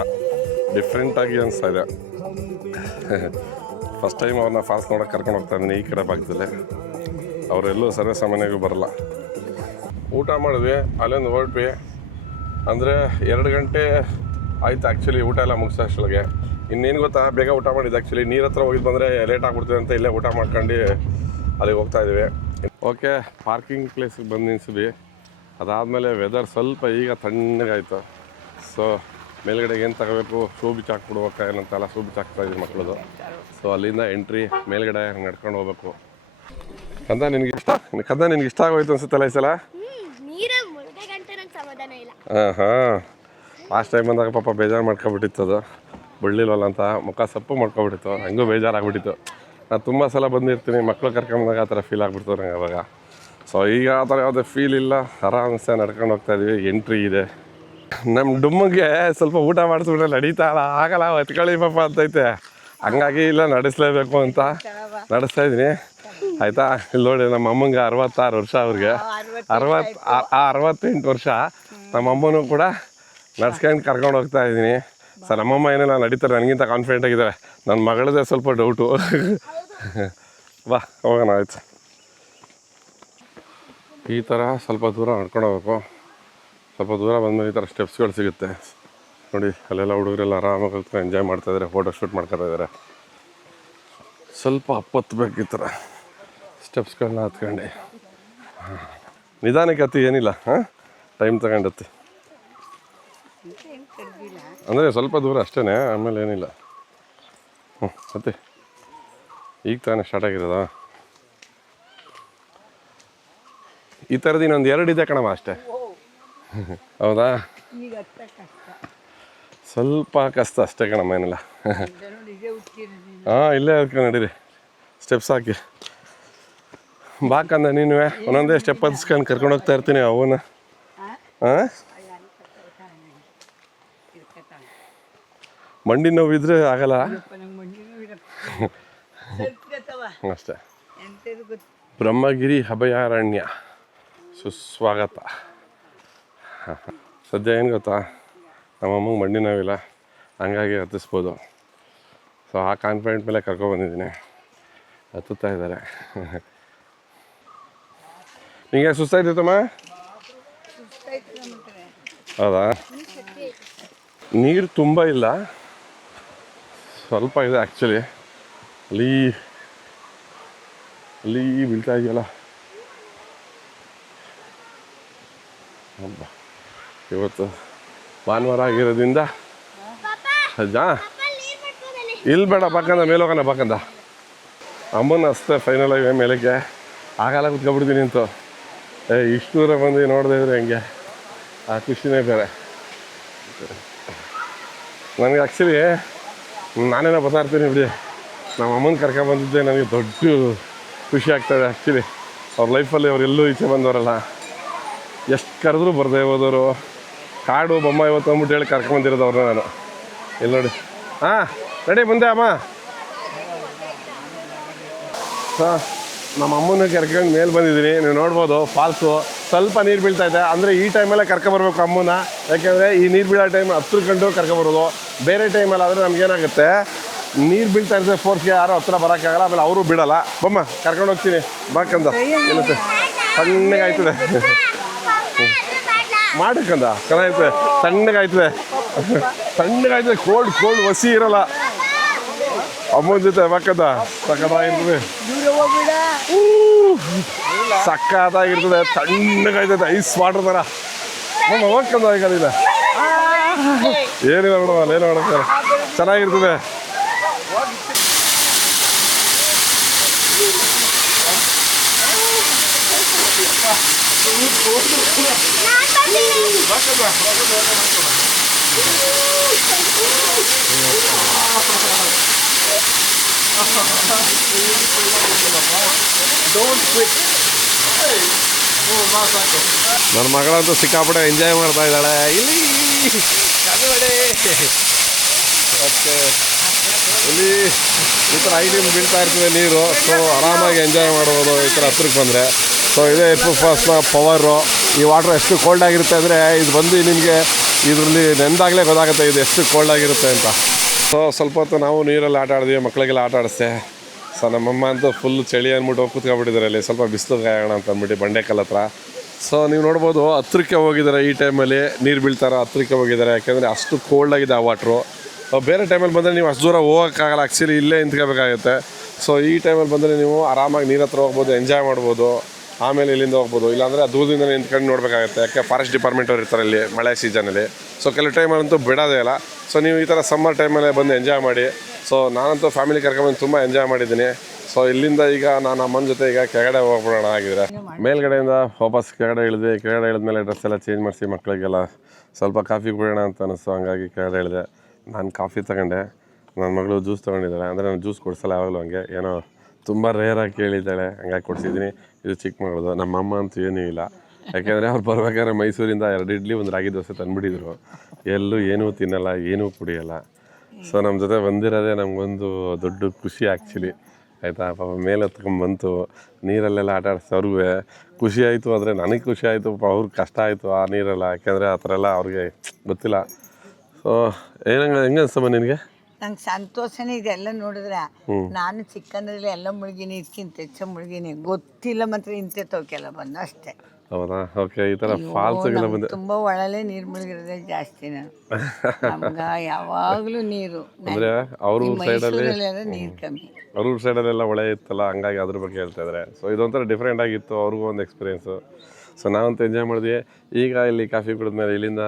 ಡಿಫ್ರೆಂಟಾಗಿ ಅನಿಸ್ತಾ ಇದೆ. ಫಸ್ಟ್ ಟೈಮ್ ಅವ್ರನ್ನ ಫಾಲ್ಸ್ ನೋಡೋಕೆ ಕರ್ಕೊಂಡು ಹೋಗ್ತಾ ಇದ್ದೀನಿ ಈ ಕಡೆ ಭಾಗದಲ್ಲಿ. ಅವರೆಲ್ಲೂ ಸರ್ವೇ ಸಾಮಾನ್ಯಗೂ ಬರಲ್ಲ. ಊಟ ಮಾಡಿದ್ವಿ, ಅಲ್ಲೊಂದು ಹೊರಟ್ವಿ. ಅಂದರೆ 2 ಗಂಟೆ ಆಯ್ತು ಆ್ಯಕ್ಚುಲಿ ಊಟ ಎಲ್ಲ ಮುಗಿಸೋ ಅಷ್ಟೊಳಗೆ. ಇನ್ನೇನು ಗೊತ್ತಾ, ಬೇಗ ಊಟ ಮಾಡಿದ್ದು ಆ್ಯಕ್ಚುಲಿ. ನೀರು ಹತ್ರ ಹೋಗಿದ್ದು ಬಂದರೆ ಲೇಟ್ ಆಗ್ಬಿಡ್ತೀವಿ ಅಂತ ಇಲ್ಲೇ ಊಟ ಮಾಡ್ಕೊಂಡು ಅಲ್ಲಿಗೆ ಹೋಗ್ತಾಯಿದ್ವಿ. ಓಕೆ, ಪಾರ್ಕಿಂಗ್ ಪ್ಲೇಸಿಗೆ ಬಂದು ನಿಲ್ಸಿದ್ವಿ. ಅದಾದಮೇಲೆ ವೆದರ್ ಸ್ವಲ್ಪ ಈಗ ತಣ್ಣಗಾಯಿತು. ಸೊ ಮೇಲ್ಗಡೆಗೆ ಏನು ತಗೋಬೇಕು, ಶೂ ಬಿಚ್ಚಾಕ್ಬಿಡ್ಬೇಕಾ ಏನಂತೆಲ್ಲ ಶೂ ಬಿಚ್ಚಾಕ್ತಾಯಿದ್ವಿ ಮಕ್ಕಳದು. ಸೊ ಅಲ್ಲಿಂದ ಎಂಟ್ರಿ ಮೇಲ್ಗಡೆ ನಡ್ಕೊಂಡು ಹೋಗ್ಬೇಕು. ನಿನಗೆ ಇಷ್ಟ ಆಗೋಯ್ತು ಅನ್ಸುತ್ತಲ್ಲ ಈ ಸಲ? ಹಾಂ, ಲಾಸ್ಟ್ ಟೈಮ್ ಬಂದಾಗ ಪಾಪ ಬೇಜಾರು ಮಾಡ್ಕೊಬಿಟ್ಟಿತ್ತು, ಅದು ಬಿಡಲಿಲ್ವಲ್ಲ ಅಂತ ಮುಖ ಸಪ್ಪು ಮಾಡ್ಕೊಬಿಟ್ಟಿತ್ತು. ಹಂಗೂ ಬೇಜಾರಾಗ್ಬಿಟ್ಟಿತ್ತು. ನಾನು ತುಂಬ ಸಲ ಬಂದಿರ್ತೀನಿ, ಮಕ್ಕಳು ಕರ್ಕೊಂಬಂದಾಗ ಆ ಥರ ಫೀಲ್ ಆಗ್ಬಿಡ್ತು ನಂಗೆ ಅವಾಗ. ಸೊ ಈಗ ಆ ಥರ ಯಾವುದೇ ಫೀಲ್ ಇಲ್ಲ, ಆರಾಮ್ಸೆ ನಡ್ಕೊಂಡು ಹೋಗ್ತಾಯಿದ್ವಿ. ಎಂಟ್ರಿ ಇದೆ. ನಮ್ಮ ಡುಮ್ಮಗೆ ಸ್ವಲ್ಪ ಊಟ ಮಾಡಿಸ್ಬಿಟ್ರೆ ನಡೀತಾ ಆಗಲ್ಲ, ಎತ್ಕೊಳ್ಳಿ ಪಾಪ ಅಂತೈತೆ. ಹಂಗಾಗಿ ಇಲ್ಲ ನಡೆಸಲೇಬೇಕು ಅಂತ ನಡೆಸ್ತಾ ಇದ್ದೀನಿ. ಆಯಿತಾ, ಇಲ್ಲಿ ನೋಡಿ ನಮ್ಮ ಅಮ್ಮಂಗೆ 66 ವರ್ಷ, ಅವ್ರಿಗೆ 68 ವರ್ಷ. ನಮ್ಮ ಅಮ್ಮನೂ ಕೂಡ ನಡ್ಸ್ಕೊಂಡು ಕರ್ಕೊಂಡು ಹೋಗ್ತಾ ಇದ್ದೀನಿ. ಸರ್ ನಮ್ಮಮ್ಮ ಏನೆಲ್ಲ ನಡೀತಾರೆ, ನನಗಿಂತ ಕಾನ್ಫಿಡೆಂಟ್ ಆಗಿದ್ದಾರೆ. ನನ್ನ ಮಗಳದೇ ಸ್ವಲ್ಪ ಡೌಟು. ಬಾ ಹೋಗೋಣ, ಆಯ್ತು. ಈ ಥರ ಸ್ವಲ್ಪ ದೂರ ನಡ್ಕೊಂಡು ಹೋಗ್ಬೇಕು. ಸ್ವಲ್ಪ ದೂರ ಬಂದಮೇಲೆ ಈ ಥರ ಸ್ಟೆಪ್ಸ್ಗಳು ಸಿಗುತ್ತೆ ನೋಡಿ. ಅಲ್ಲೆಲ್ಲ ಹುಡುಗರೆಲ್ಲ ಆರಾಮಾಗಿ ಕಲ್ತ್ಕೊಂಡು ಎಂಜಾಯ್ ಮಾಡ್ತಾಯಿದ್ದಾರೆ, ಫೋಟೋ ಶೂಟ್ ಮಾಡ್ಕೊತಾ ಇದ್ದಾರೆ. ಸ್ವಲ್ಪ ಹತ್ತಬೇಕು ಈ ಥರ ಸ್ಟೆಪ್ಸ್ಗಳನ್ನ ಹತ್ಕೊಂಡು. ನಿಧಾನಕ್ಕೆ ಹತ್ತಿ, ಏನಿಲ್ಲ. ಹಾಂ, ಟೈಮ್ ತಗೊಂಡು ಹತ್ತಿ. ಅಂದರೆ ಸ್ವಲ್ಪ ದೂರ ಅಷ್ಟೇ, ಆಮೇಲೆ ಏನಿಲ್ಲ. ಹತ್ತಿ. ಈಗ ತಾನೇ ಸ್ಟಾರ್ಟ್ ಆಗಿರೋದಾ? ಈ ಥರದ್ದು ಇನ್ನೊಂದು 2 ಇದೆ ಕಣಮ್ಮ ಅಷ್ಟೇ. ಹೌದಾ? ಸ್ವಲ್ಪ ಕಷ್ಟ ಅಷ್ಟೇ ಕಣಮ್ಮ, ಏನಿಲ್ಲ. ಹಾಂ, ಇಲ್ಲೇ ಅದಕ್ಕೆ ನಡೀರಿ, ಸ್ಟೆಪ್ಸ್ ಹಾಕಿ. ಬಾಕಂದ ನೀನು ಒಂದೊಂದೇ ಸ್ಟೆಪ್ ಹತ್ಸ್ಕೊಂಡು ಕರ್ಕೊಂಡು ಹೋಗ್ತಾ ಇರ್ತೀನಿ ಅವನ್ನ. ಹಾಂ, ಮಂಡಿ ನೋವಿದ್ರೆ ಆಗಲ್ಲ ಅಷ್ಟೇ. ಬ್ರಹ್ಮಗಿರಿ ಅಭಯಾರಣ್ಯ ಸುಸ್ವಾಗತ. ಸದ್ಯ ಏನು ಗೊತ್ತಾ, ನಮ್ಮಮ್ಮಗೆ ಮಂಡಿ ನೋವಿಲ್ಲ, ಹಂಗಾಗಿ ಹತ್ತಿಸ್ಬೋದು. ಸೊ ಆ ಕಾನ್ಫಿಡೆಂಟ್ ಮೇಲೆ ಕರ್ಕೊಬಂದಿದ್ದೀನಿ. ಹತ್ತುತ್ತಾ ಇದ್ದಾರೆ. ನಿಮಗೆ ಸುಸ್ತಾಯ್ತಮ್ಮ? ಹೌದಾ? ನೀರು ತುಂಬ ಇಲ್ಲ, ಸ್ವಲ್ಪ ಇದೆ ಆ್ಯಕ್ಚುಲಿ. ಅಲ್ಲಿ ಬೀಳ್ತಾ ಇದೆಯಲ್ಲ. ಹಬ್ಬ, ಇವತ್ತು ಭಾನುವಾರ ಆಗಿರೋದ್ರಿಂದ ಇಲ್ಲಿ ಬೇಡ, ಬಾಕಂದ ಮೇಲೆ ಹೋಗೋಣ. ಬಾಕಂದ ಅಮ್ಮನ ಅಷ್ಟೇ ಫೈನಲ್ ಆಗಿ ಮೇಲಕ್ಕೆ ಆಗಲ್ಲ, ಕುತ್ಕೊಬಿಡ್ತೀನಿ ಅಂತ. ಇಷ್ಟು ದೂರ ಬಂದು ನೋಡದೆ ಇದ್ರೆ ಹೆಂಗೆ, ಆ ಖುಷಿನೇ ಬೇರೆ. ನನಗೆ ಆ್ಯಕ್ಚುಲಿ ನಾನೇನೋ ಬರ್ತಾ ಇರ್ತೀನಿ ಬಿಡಿ, ನಮ್ಮ ಅಮ್ಮನ ಕರ್ಕೊಂಬಂದಿದ್ದೆ ನನಗೆ ದೊಡ್ಡ ಖುಷಿ ಆಗ್ತಾಯಿದೆ. ಆ್ಯಕ್ಚುಲಿ ಅವ್ರ ಲೈಫಲ್ಲಿ ಅವ್ರು ಎಲ್ಲೂ ಈಚೆ ಬಂದವರಲ್ಲ, ಎಷ್ಟು ಕರೆದ್ರೂ ಬರದೇ ಹೋದವರು. ಕಾಡು ಬೊಮ್ಮ ಇವತ್ತು ಅಂದ್ಬಿಟ್ಟು ಹೇಳಿ ಕರ್ಕೊಂಬಂದಿರೋದು ಅವ್ರನ್ನ ನಾನು. ಇಲ್ಲಿ ನೋಡಿ. ಹಾಂ, ರೆಡಿ ಮುಂದೆ ಅಮ್ಮ. ಹಾಂ, ನಮ್ಮ ಅಮ್ಮನ ಕರ್ಕೊಂಡು ಮೇಲೆ ಬಂದಿದ್ದೀನಿ. ನೀವು ನೋಡ್ಬೋದು ಫಾಲ್ಸು ಸ್ವಲ್ಪ ನೀರು ಬೀಳ್ತಾಯಿದೆ. ಅಂದರೆ ಈ ಟೈಮಲ್ಲೇ ಕರ್ಕೊಬರ್ಬೇಕು ಅಮ್ಮನ, ಯಾಕೆಂದರೆ ಈ ನೀರು ಬೀಳೋ ಟೈಮ್ ಹತ್ರ ಕಂಡು ಕರ್ಕೊಬರೋದು. ಬೇರೆ ಟೈಮಲ್ಲಿ ಆದರೆ ನಮಗೇನಾಗುತ್ತೆ, ನೀರು ಬೀಳ್ತಾ ಇರ್ತದೆ, ಫೋರ್ಸ್ಗೆ ಯಾರು ಹತ್ರ ಬರೋಕ್ಕಾಗಲ್ಲ, ಆಮೇಲೆ ಅವರು ಬಿಡೋಲ್ಲ. ಬೊಮ್ಮ ಕರ್ಕೊಂಡು ಹೋಗ್ತೀನಿ ಬಾಕಂದ. ಏನಂತೆ ಸಣ್ಣಗಾಯ್ತದೆ, ಮಾಡಕ್ಕಂದ ಚೆನ್ನಾಗಿರ್ತದೆ, ಸಣ್ಣಗಾಯ್ತದೆ, ಸಣ್ಣಗಾಯ್ತದೆ. ಕೋಲ್ಡ್ ವಸಿ ಇರೋಲ್ಲ. ಅಮ್ಮನ ಜೊತೆ ಬಾಕಂದ ಸಕ್ಕತ್ತಾಗಿರ್ತದೆ, ಸಕ್ಕತ್ತಾಗಿರ್ತದೆ, ತಣ್ಣಗಾಯ್ತದೆ, ಐಸ್ ವಾಟರ್ ಥರ. ಹೋಗ್ಕಂದ ಈಗಲಿಲ್ಲ, ಏನಿಲ್ಲ ಮೇಡಮ್, ಅಲ್ಲೇನು ಮಾಡೋಕ್ಕಲ್ಲ, ಚೆನ್ನಾಗಿರ್ತದೆ. ನನ್ನ ಮಗಳಂತೂ ಸಿಕ್ಕಾಪಟ್ಟೆ ಎಂಜಾಯ್ ಮಾಡ್ತಾ ಇದ್ದಾಳೆ ಇಲ್ಲಿ. ಮತ್ತೆ ಇಲ್ಲಿ ಈ ಥರ ಐಡಿಯಮ್ ಬೀಳ್ತಾ ಇರ್ತದೆ ನೀರು. ಸೊ ಆರಾಮಾಗಿ ಎಂಜಾಯ್ ಮಾಡ್ಬೋದು ಈ ಥರ ಹತ್ರಕ್ಕೆ ಬಂದರೆ. ಸೊ ಇದೇ ಎಫ್ ಫಾಲ್ಸ್ನ ಪವರು. ಈ ವಾಟ್ರ್ ಎಷ್ಟು ಕೋಲ್ಡ್ ಆಗಿರುತ್ತೆ ಅಂದರೆ, ಇದು ಬಂದು ನಿಮಗೆ ಇದರಲ್ಲಿ ನೆಂದಾಗಲೇ ಗೊತ್ತಾಗುತ್ತೆ ಇದು ಎಷ್ಟು ಕೋಲ್ಡ್ ಆಗಿರುತ್ತೆ ಅಂತ. ಸೊ ಸ್ವಲ್ಪ ಹೊತ್ತು ನಾವು ನೀರಲ್ಲಿ ಆಟ ಆಡಿದ್ವಿ, ಮಕ್ಕಳಿಗೆಲ್ಲ ಆಟ ಆಡಿಸ್ದೆ. ಸೊ ನಮ್ಮಮ್ಮ ಅಂತೂ ಫುಲ್ ಚಳಿ ಅಂದ್ಬಿಟ್ಟು ಕೂತ್ಕೊಬಿಟ್ಟಿದ್ದಾರೆ ಅಲ್ಲಿ, ಸ್ವಲ್ಪ ಬಿಸಿಲು ಕಾಯೋಣ ಅಂತ ಅಂದ್ಬಿಟ್ಟು ಬಂಡೆಕಲ್ ಹತ್ರ. ಸೊ ನೀವು ನೋಡ್ಬೋದು ಹತ್ರಕ್ಕೆ ಹೋಗಿದ್ದಾರೆ, ಈ ಟೈಮಲ್ಲಿ ನೀರು ಬೀಳ್ತಾರೋ ಹತ್ರಕ್ಕೆ ಹೋಗಿದ್ದಾರೆ, ಯಾಕೆಂದರೆ ಅಷ್ಟು ಕೋಲ್ಡ್ ಆಗಿದೆ ಆ ವಾಟ್ರು. ಬೇರೆ ಟೈಮಲ್ಲಿ ಬಂದರೆ ನೀವು ಅಷ್ಟು ದೂರ ಹೋಗೋಕ್ಕಾಗಲ್ಲ, ಆ್ಯಕ್ಚುಲಿ ಇಲ್ಲೇ ನಿಂತ್ಕೋಬೇಕಾಗುತ್ತೆ. ಸೊ ಈ ಟೈಮಲ್ಲಿ ಬಂದರೆ ನೀವು ಆರಾಮಾಗಿ ನೀರು ಹತ್ರ ಹೋಗ್ಬೋದು, ಎಂಜಾಯ್ ಮಾಡ್ಬೋದು. ಆಮೇಲೆ ಇಲ್ಲಿಂದ ಹೋಗ್ಬೋದು. ಇಲ್ಲಾಂದರೆ ದೂರದಿಂದ ನಿಂತ್ಕೊಂಡು ನೋಡಬೇಕಾಗುತ್ತೆ, ಯಾಕೆ ಫಾರೆಸ್ಟ್ ಡಿಪಾರ್ಟ್ಮೆಂಟ್ ಅವ್ರು ಇರ್ತಾರೆ ಇಲ್ಲಿ ಮಳೆ ಸೀಸನಲ್ಲಿ. ಸೊ ಕೆಲವು ಟೈಮಲ್ಲಂತೂ ಬಿಡೋದೇ ಇಲ್ಲ. ಸೊ ನೀವು ಈ ಥರ ಸಮ್ಮರ್ ಟೈಮಲ್ಲೇ ಬಂದು ಎಂಜಾಯ್ ಮಾಡಿ. ಸೊ ನಾನಂತೂ ಫ್ಯಾಮಿಲಿ ಕರ್ಕೊಂಡ್ಬಂದು ತುಂಬ ಎಂಜಾಯ್ ಮಾಡಿದ್ದೀನಿ. ಸೊ ಇಲ್ಲಿಂದ ಈಗ ನಾನು ಅಮ್ಮನ ಜೊತೆ ಈಗ ಕೆಳಗಡೆ ಹೋಗ್ಬಿಡೋಣ ಆಗಿದ್ರೆ. ಮೇಲ್ಗಡೆಯಿಂದ ವಾಪಸ್ ಕೆಳಗಡೆ ಇಳಿದೆ. ಕೆಳಗಡೆ ಇಳಿದ್ಮೇಲೆ ಡ್ರೆಸ್ ಎಲ್ಲ ಚೇಂಜ್ ಮಾಡಿಸಿ ಮಕ್ಕಳಿಗೆಲ್ಲ ಸ್ವಲ್ಪ ಕಾಫಿ ಕುಡಿಯೋಣ ಅಂತ ಅನಿಸ್ತು. ಹಂಗಾಗಿ ಕೆಳಗಡೆ ಇಳಿದೆ. ನಾನು ಕಾಫಿ ತಗೊಂಡೆ, ನನ್ನ ಮಗಳು ಜ್ಯೂಸ್ ತೊಗೊಂಡಿದ್ದಾಳೆ. ಅಂದರೆ ನಾನು ಜ್ಯೂಸ್ ಕೊಡಿಸಲ್ಲ ಯಾವಾಗಲೂ, ಹಂಗೆ ಏನೋ ತುಂಬ ರೇರಾಗಿ ಕೇಳಿದ್ದಾಳೆ, ಹಂಗಾಗಿ ಕೊಡಿಸಿದ್ದೀನಿ. ಇದು ಚಿಕ್ಕ ಮಗಳದು. ನಮ್ಮಮ್ಮ ಅಂತೂ ಏನೂ ಇಲ್ಲ, ಯಾಕೆಂದರೆ ಅವ್ರು ಬರ್ಬೇಕಾದ್ರೆ ಮೈಸೂರಿಂದ 2 ಇಡ್ಲಿ 1 ರಾಗಿ ದೋಸೆ ತಂದುಬಿಟ್ಟಿದ್ರು. ಎಲ್ಲೂ ಏನೂ ತಿನ್ನಲ್ಲ, ಏನೂ ಕುಡಿಯಲ್ಲ. ಸೊ ನಮ್ಮ ಜೊತೆ ಬಂದಿರೋದೇ ನಮಗೊಂದು ದೊಡ್ಡ ಖುಷಿ ಆ್ಯಕ್ಚುಲಿ, ಆಯಿತಾ. ಪಾಪ ಮೇಲೆ ಹತ್ಕೊಂಡ್ಬಂತು, ನೀರಲ್ಲೆಲ್ಲ ಆಟ ಆಡಿಸಿ ಅವ್ರಿಗೂ ಖುಷಿ ಆಯಿತು. ಆದರೆ ನನಗೆ ಖುಷಿ ಆಯಿತು, ಪಾಪ ಅವ್ರಿಗೆ ಕಷ್ಟ ಆಯಿತು ಆ ನೀರೆಲ್ಲ, ಯಾಕೆಂದರೆ ಆ ಥರ ಎಲ್ಲ ಅವ್ರಿಗೆ ಗೊತ್ತಿಲ್ಲ. ಸೊ ಹೆಂಗೆ ಅನಿಸ್ತಮ್ಮ ನಿನಗೆ? ನಂಗೆ ಸಂತೋಷನೇ ಇದೆಲ್ಲ ನೋಡಿದ್ರೆ. ನಾನು ಚಿಕ್ಕಂದ್ರಲ್ಲಿ ಎಲ್ಲ ಮುಳುಗಿನಿ, ಇದಕ್ಕಿಂತ ಹೆಚ್ಚು ಮುಳುಗಿನಿ, ಗೊತ್ತಿಲ್ಲ ಮಾತ್ರ ಇಂತೆ ತೋಕೆಲ್ಲ ಬಂದು ಅಷ್ಟೇ. ಹೌದಾ? ಓಕೆ. ಈ ಥರ ಫಾಲ್ಸ್ಗೆಲ್ಲ ಬಂದೆ. ತುಂಬ ಒಳಲೇ ನೀರು ಮುಳುಗಿರೋದೇ ಜಾಸ್ತಿ. ನಾನು ನಮ್ಗೆ ಯಾವಾಗಲೂ ನೀರು ಅಂದರೆ ಅವ್ರ ಸೈಡಲ್ಲಿ ನೀರು ಕಮ್ಮಿ. ಅವ್ರ ಸೈಡಲ್ಲೆಲ್ಲ ಹೊಳೆ ಇತ್ತಲ್ಲ, ಹಂಗಾಗಿ ಅದ್ರ ಬಗ್ಗೆ ಹೇಳ್ತಾ ಇದ್ದಾರೆ. ಸೊ ಇದೊಂಥರ ಡಿಫ್ರೆಂಟ್ ಆಗಿತ್ತು, ಅವ್ರಿಗೂ ಒಂದು ಎಕ್ಸ್ಪೀರಿಯೆನ್ಸು. ಸೊ ನಾವಂತೂ ಎಂಜಾಯ್ ಮಾಡಿದ್ವಿ. ಈಗ ಇಲ್ಲಿ ಕಾಫಿ ಕುಡಿದ್ಮೇಲೆ ಇಲ್ಲಿಂದ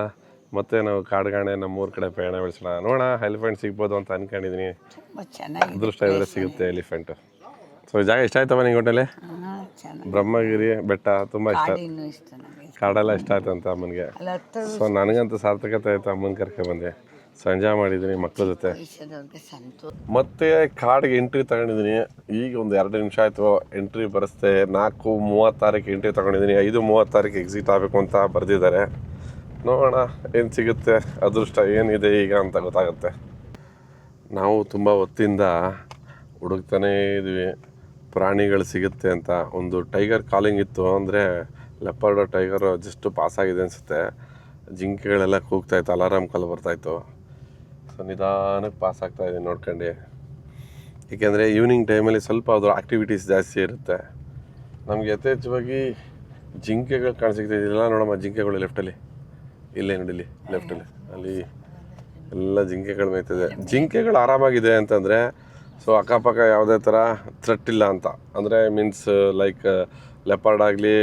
ಮತ್ತೆ ನಾವು ಕಾಡ್ಗಾಣೆ ನಮ್ಮೂರ ಕಡೆ ಪ್ರಯಾಣ ಬೆಳೆಸೋಣ. ನೋಡೋಣ ಎಲಿಫೆಂಟ್ ಸಿಗ್ಬೋದು ಅಂತ ಅಂದ್ಕೊಂಡಿದ್ದೀನಿ. ತುಂಬ ಚೆನ್ನಾಗಿ ಅದೃಷ್ಟ ಇದ್ರೆ ಸಿಗುತ್ತೆ ಎಲಿಫೆಂಟ್. ಸೊ ಈ ಜಾಗ ಇಷ್ಟ ಆಯ್ತವ ನಿಂಗೆ ಒಟ್ಟಲ್ಲಿ? ಚೆನ್ನಾಗಿ. ಬ್ರಹ್ಮಗಿರಿ ಬೆಟ್ಟ ತುಂಬ ಇಷ್ಟ, ಇನ್ನೂ ಇಷ್ಟ ನನಗೆ. ಕಾಡೆಲ್ಲ ಇಷ್ಟ ಆಯ್ತು ಅಂತ ಅಮ್ಮನಿಗೆ. ಅಲ್ಲಿ ಹತ್ತು ಸೊ ನನಗಂತೂ ಸಾರ್ಥಕತೆ ಆಯಿತು, ಅಮ್ಮನ ಕರ್ಕೊಂಡ್ಬಂದೆ. ಸೊ ಎಂಜಾಯ್ ಮಾಡಿದ್ದೀನಿ ಮಕ್ಕಳ ಜೊತೆ. ವಯಸ್ಸದವ್ರಿಗೆ ಸಂತೋಷ. ಮತ್ತೆ ಕಾಡಿಗೆ ಎಂಟ್ರಿ ತಗೊಂಡಿದ್ದೀನಿ. ಈಗ ಒಂದು 2 ನಿಮಿಷ ಆಯಿತು ಎಂಟ್ರಿ ಬರೆಸ್ತೆ. 4:36 ಎಂಟ್ರಿ ತಗೊಂಡಿದ್ದೀನಿ. 5:36 ಎಕ್ಸಿಟ್ ಆಗಬೇಕು ಅಂತ ಬರೆದಿದ್ದಾರೆ. ನೋಡೋಣ ಏನು ಸಿಗುತ್ತೆ, ಅದೃಷ್ಟ ಏನಿದೆ ಈಗ ಅಂತ ಗೊತ್ತಾಗುತ್ತೆ. ನಾವು ತುಂಬ ಹೊತ್ತಿಂದ ಹುಡುಕ್ತಾನೇ ಇದ್ವಿ ಪ್ರಾಣಿಗಳು ಸಿಗುತ್ತೆ ಅಂತ. ಒಂದು ಟೈಗರ್ ಕಾಲಿಂಗ್ ಇತ್ತು, ಅಂದರೆ ಲೆಪರ್ಡ್ ಟೈಗರು ಜಸ್ಟ್ ಪಾಸಾಗಿದೆ ಅನಿಸುತ್ತೆ. ಜಿಂಕೆಗಳೆಲ್ಲ ಕೂಗ್ತಾಯಿತ್ತು, ಅಲಾರಾಮ್ ಕಾಲ್ ಬರ್ತಾಯಿತ್ತು. ಸೊ ನಿಧಾನಕ್ಕೆ ಪಾಸ್ ಆಗ್ತಾಯಿದ್ದೀನಿ ನೋಡ್ಕೊಂಡು. ಏಕೆಂದರೆ ಈವ್ನಿಂಗ್ ಟೈಮಲ್ಲಿ ಸ್ವಲ್ಪ ಅದ್ರ ಆ್ಯಕ್ಟಿವಿಟೀಸ್ ಜಾಸ್ತಿ ಇರುತ್ತೆ. ನಮಗೆ ಯಥೇಚ್ಛವಾಗಿ ಜಿಂಕೆಗಳು ಕಾಣಿಸಿಕ್ತಿದ್ದಿಲ್ಲ. ನೋಡಮ್ಮ ಜಿಂಕೆಗಳು ಲೆಫ್ಟಲ್ಲಿ, ಇಲ್ಲೇ ನೋಡಿಲಿ ಲೆಫ್ಟಲ್ಲಿ, ಅಲ್ಲಿ ಎಲ್ಲ ಜಿಂಕೆಗಳು ಮೇಯ್ತದೆ. ಜಿಂಕೆಗಳು ಆರಾಮಾಗಿದೆ ಅಂತಂದರೆ ಸೊ ಅಕ್ಕಪಕ್ಕ ಯಾವುದೇ ಥರ ಥ್ರೆಟ್ ಇಲ್ಲ ಅಂತ. ಅಂದರೆ ಮೀನ್ಸ್ ಲೈಕ್ ಲೆಪರ್ಡ್ ಆಗಲಿ,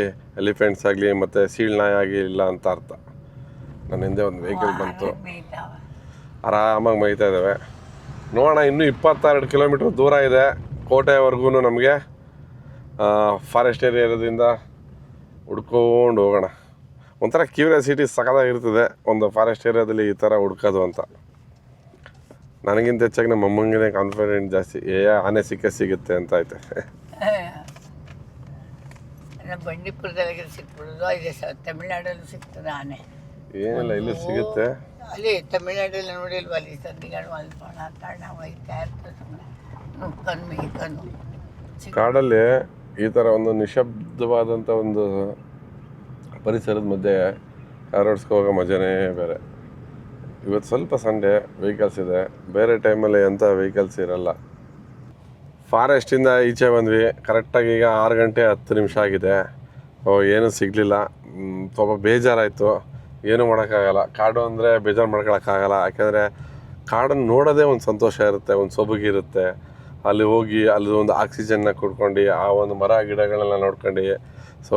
ಎಲಿಫೆಂಟ್ಸ್ ಆಗಲಿ, ಮತ್ತು ಸೀಳ್ನಾಯಿ ಆಗಲಿ ಇಲ್ಲ ಅಂತ ಅರ್ಥ. ನನ್ನ ಹಿಂದೆ ಒಂದು ವೆಹಿಕಲ್ ಬಂತು, ಆರಾಮಾಗಿ ಮೇಯ್ತಾ ಇದ್ದಾವೆ. ನೋಡೋಣ, ಇನ್ನೂ 22 ಕಿಲೋಮೀಟ್ರ್ ದೂರ ಇದೆ ಕೋಟೆವರೆಗೂ. ನಮಗೆ ಫಾರೆಸ್ಟ್ ಏರಿಯಾ ಇರೋದ್ರಿಂದ ಹುಡ್ಕೊಂಡು ಹೋಗೋಣ. ಒಂಥರ ಕ್ಯೂರಿಯಾಸಿಟಿ ಸಖತ್ತಾಗಿರ್ತದೆ ಒಂದು ಫಾರೆಸ್ಟ್ ಏರಿಯಾದಲ್ಲಿ ಈ ಥರ ಹುಡ್ಕೋದು ಅಂತ. ನನಗಿಂತ ಹೆಚ್ಚಾಗಿ ನಮ್ಮ ಅಮ್ಮಂಗೆ ಕಾನ್ಫಿಡೆಂಟ್ ಜಾಸ್ತಿ, ಆನೆ ಸಿಗುತ್ತೆ ಅಂತ ಐತೆ. ಬಂಡೀಪುರದಲ್ಲಿ ಸಿಕ್ಬಿಡೋದು, ಇದೆ ತಮಿಳ್ನಾಡಲ್ಲೂ ಸಿಗ್ತದೆ ಆನೆ. ಏನಿಲ್ಲ, ಇಲ್ಲಿ ಸಿಗುತ್ತೆ. ಅಲ್ಲಿ ತಮಿಳ್ನಾಡಲ್ಲಿ ನೋಡಿಲ್ವ, ಅಲ್ಲಿ ಸಂದಿಗಳು ಮಲ್ಪೋಣ ಕಾರಣ ಒಯ್ತಾ ಇರ್ತದೆ ಸುಮ್ಮನೆ ನುಕ್ಕನ್ನು ಮೇಯ್ಕನ್ನು. ಕಾಡಲ್ಲಿ ಈ ಥರ ಒಂದು ನಿಶಬ್ದವಾದಂಥ ಒಂದು ಪರಿಸರದ ಮಧ್ಯೆ ಕಾರೋಡ್ಸ್ಕೊ ಹೋಗೋ ಮಜಾನೇ ಬೇರೆ. ಇವತ್ತು ಸ್ವಲ್ಪ ಸಂಡೇ ವೆಹಿಕಲ್ಸ್ ಇದೆ, ಬೇರೆ ಟೈಮಲ್ಲಿ ಎಂಥ ವೆಹಿಕಲ್ಸ್ ಇರಲ್ಲ. ಫಾರೆಸ್ಟಿಂದ ಈಚೆ ಬಂದ್ವಿ. ಕರೆಕ್ಟಾಗಿ ಈಗ 6 ಗಂಟೆ 10 ನಿಮಿಷ ಆಗಿದೆ. ಏನೂ ಸಿಗಲಿಲ್ಲ, ಸ್ವಲ್ಪ ಬೇಜಾರಾಯಿತು. ಏನೂ ಮಾಡೋಕ್ಕಾಗಲ್ಲ. ಕಾಡು ಅಂದರೆ ಬೇಜಾರು ಮಾಡ್ಕೊಳಕ್ಕಾಗಲ್ಲ, ಯಾಕೆಂದರೆ ಕಾಡನ್ನು ನೋಡೋದೇ ಒಂದು ಸಂತೋಷ ಇರುತ್ತೆ, ಒಂದು ಸೊಬಗಿರುತ್ತೆ. ಅಲ್ಲಿ ಹೋಗಿ ಅಲ್ಲಿ ಒಂದು ಆಕ್ಸಿಜನ್ನ ಕುಡ್ಕೊಂಡು ಆ ಒಂದು ಮರ ಗಿಡಗಳನ್ನ ನೋಡ್ಕೊಂಡು ಸೊ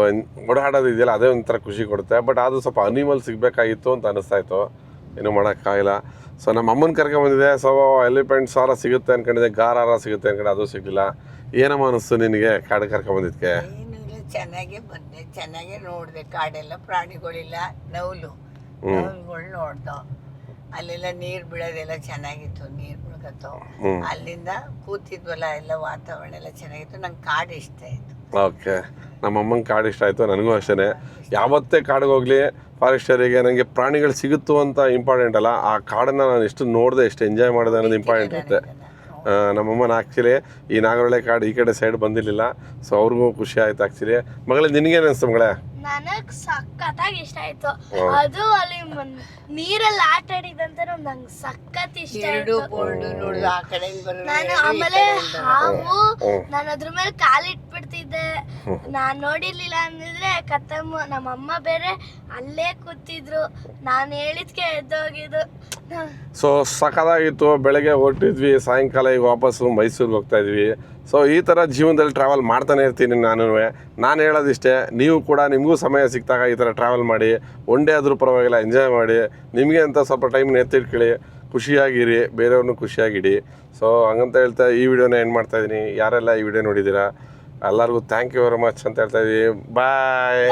ಓಡಾಡೋದು ಇದೆಯಲ್ಲ, ಅದೇ ಒಂಥರ ಖುಷಿ ಕೊಡುತ್ತೆ. ಬಟ್ ಅದು ಸ್ವಲ್ಪ ಅನಿಮಲ್ ಸಿಗಬೇಕಾಗಿತ್ತು ಅಂತ ಅನ್ನಿಸ್ತಾಯಿತ್ತು, ಏನೂ ಮಾಡೋಕ್ಕಾಗಿಲ್ಲ. ಸೊ ನಮ್ಮ ಅಮ್ಮನ ಕರ್ಕೊಂಬಂದಿದೆ. ಸೊ ಎಲಿಫೆಂಟ್ಸ್ ಆರ ಸಿಗುತ್ತೆ ಅಂದ್ಕೊಂಡಿದ್ದೆ, ಗಾರಾರ ಸಿಗುತ್ತೆ ಅಂದ್ಕೊಂಡು ಅದು ಸಿಗಲಿಲ್ಲ. ಏನಮ್ಮ ಅನ್ನಿಸ್ತು ನಿನಗೆ ಕಾಡು ಕರ್ಕೊಂಬಂದಿದ್ದಕ್ಕೆ? ಏನಿಲ್ಲ, ಚೆನ್ನಾಗೇ ಬಂದೆ, ಚೆನ್ನಾಗೇ ನೋಡಿದೆ. ಕಾಡೆಲ್ಲ ಪ್ರಾಣಿಗಳಿಲ್ಲ, ನವಿಲುಗಳು ನೋಡ್ದೋ. ಅಲ್ಲೆಲ್ಲ ನೀರು ಬೀಳೋದೆಲ್ಲ ಚೆನ್ನಾಗಿತ್ತು, ನೀರು ಮುಳುಗತ್ತವು. ಅಲ್ಲಿಂದ ಕೂತಿದ್ವಲ್ಲ, ಎಲ್ಲ ವಾತಾವರಣ ಎಲ್ಲ ಚೆನ್ನಾಗಿತ್ತು. ನಂಗೆ ಕಾಡು ಇಷ್ಟ ಆಯಿತು. ಓಕೆ, ನಮ್ಮ ಅಮ್ಮಂಗೆ ಕಾಡು ಇಷ್ಟ ಆಯಿತು, ನನಗೂ ಅಷ್ಟೇ. ಯಾವತ್ತೇ ಕಾಡಿಗೆ ಹೋಗಲಿ ಫಾರೆಸ್ಟ್ ಏರಿಯಾಗೆ ನನಗೆ ಪ್ರಾಣಿಗಳು ಸಿಗುತ್ತೋ ಅಂತ ಇಂಪಾರ್ಟೆಂಟ್ ಅಲ್ಲ, ಆ ಕಾಡನ್ನು ನಾನು ಎಷ್ಟು ನೋಡಿದೆ, ಎಷ್ಟು ಎಂಜಾಯ್ ಮಾಡಿದೆ ಅನ್ನೋದು ಇಂಪಾರ್ಟೆಂಟ್ ಇರುತ್ತೆ. ನಮ್ಮಮ್ಮನ ಆ್ಯಕ್ಚುಲಿ ಈ ನಾಗರಹೊಳೆ ಕಾಡು ಈ ಕಡೆ ಸೈಡ್ ಬಂದಿರಲಿಲ್ಲ. ಸೊ ಅವ್ರಿಗೂ ಖುಷಿ ಆಯ್ತು ಆ್ಯಕ್ಚುಲಿ. ಮಗಳೇ ನಿನಗೇನು ಅನಿಸ್ತು ಮಗಳೇ? ನನಗ್ ಸಖತ್ತಾಗಿ ಇಷ್ಟ ಆಯ್ತು. ಅದು ಅಲ್ಲಿ ನೀರಲ್ಲಿ ಆಟ ಆಡಿದಂತ ನಂಗೆ ಸಖತ್ ಇಷ್ಟ ಆಯ್ತು. ನಾನು ಆಮೇಲೆ ಹಾವು, ನಾನು ಅದ್ರ ಮೇಲೆ ಕಾಲಿಟ್ಬಿಡ್ತಿದ್ದೆ. ನಾನ್ ನೋಡಿರ್ಲಿಲ್ಲ ಅಂದಿದ್ರೆ ಕತ್ತಮ್ಮ ನಮ್ಮ ಅಮ್ಮ ಬೇರೆ ಅಲ್ಲೇ ಕೂತಿದ್ರು. ನಾನು ಹೇಳಿದ್ಕೆ ಎದ್ದೋಗಿದ್ದು. ಸೊ ಸಖತ್ತಾಗಿತ್ತು. ಬೆಳಗ್ಗೆ ಹೊರಟಿದ್ವಿ, ಸಾಯಂಕಾಲ ಈಗ ವಾಪಸ್ಸು ಮೈಸೂರಿಗೆ ಹೋಗ್ತಾ ಇದ್ವಿ. ಸೊ ಈ ಥರ ಜೀವನದಲ್ಲಿ ಟ್ರಾವೆಲ್ ಮಾಡ್ತಾನೆ ಇರ್ತೀನಿ ನಾನು ಹೇಳೋದಿಷ್ಟೇ, ನೀವು ಕೂಡ ನಿಮಗೂ ಸಮಯ ಸಿಕ್ತಾಗ ಈ ಥರ ಟ್ರಾವೆಲ್ ಮಾಡಿ, ಒನ್ ಡೇ ಆದರೂ ಪರವಾಗಿಲ್ಲ ಎಂಜಾಯ್ ಮಾಡಿ, ನಿಮಗೆ ಅಂತ ಸ್ವಲ್ಪ ಟೈಮ್ನ ಎತ್ತಿಟ್ಕೊಳ್ಳಿ, ಖುಷಿಯಾಗಿರಿ, ಬೇರೆಯವ್ರನ್ನೂ ಖುಷಿಯಾಗಿಡಿ. ಸೊ ಹಂಗಂತ ಹೇಳ್ತಾ ಈ ವಿಡಿಯೋನ ಏನು ಮಾಡ್ತಾಯಿದ್ದೀನಿ, ಯಾರೆಲ್ಲ ಈ ವಿಡಿಯೋ ನೋಡಿದ್ದೀರಾ ಎಲ್ಲರಿಗೂ ಥ್ಯಾಂಕ್ ಯು ವೆರಿ ಮಚ್ ಅಂತ ಹೇಳ್ತಾಯಿದ್ದೀವಿ. ಬಾಯ್.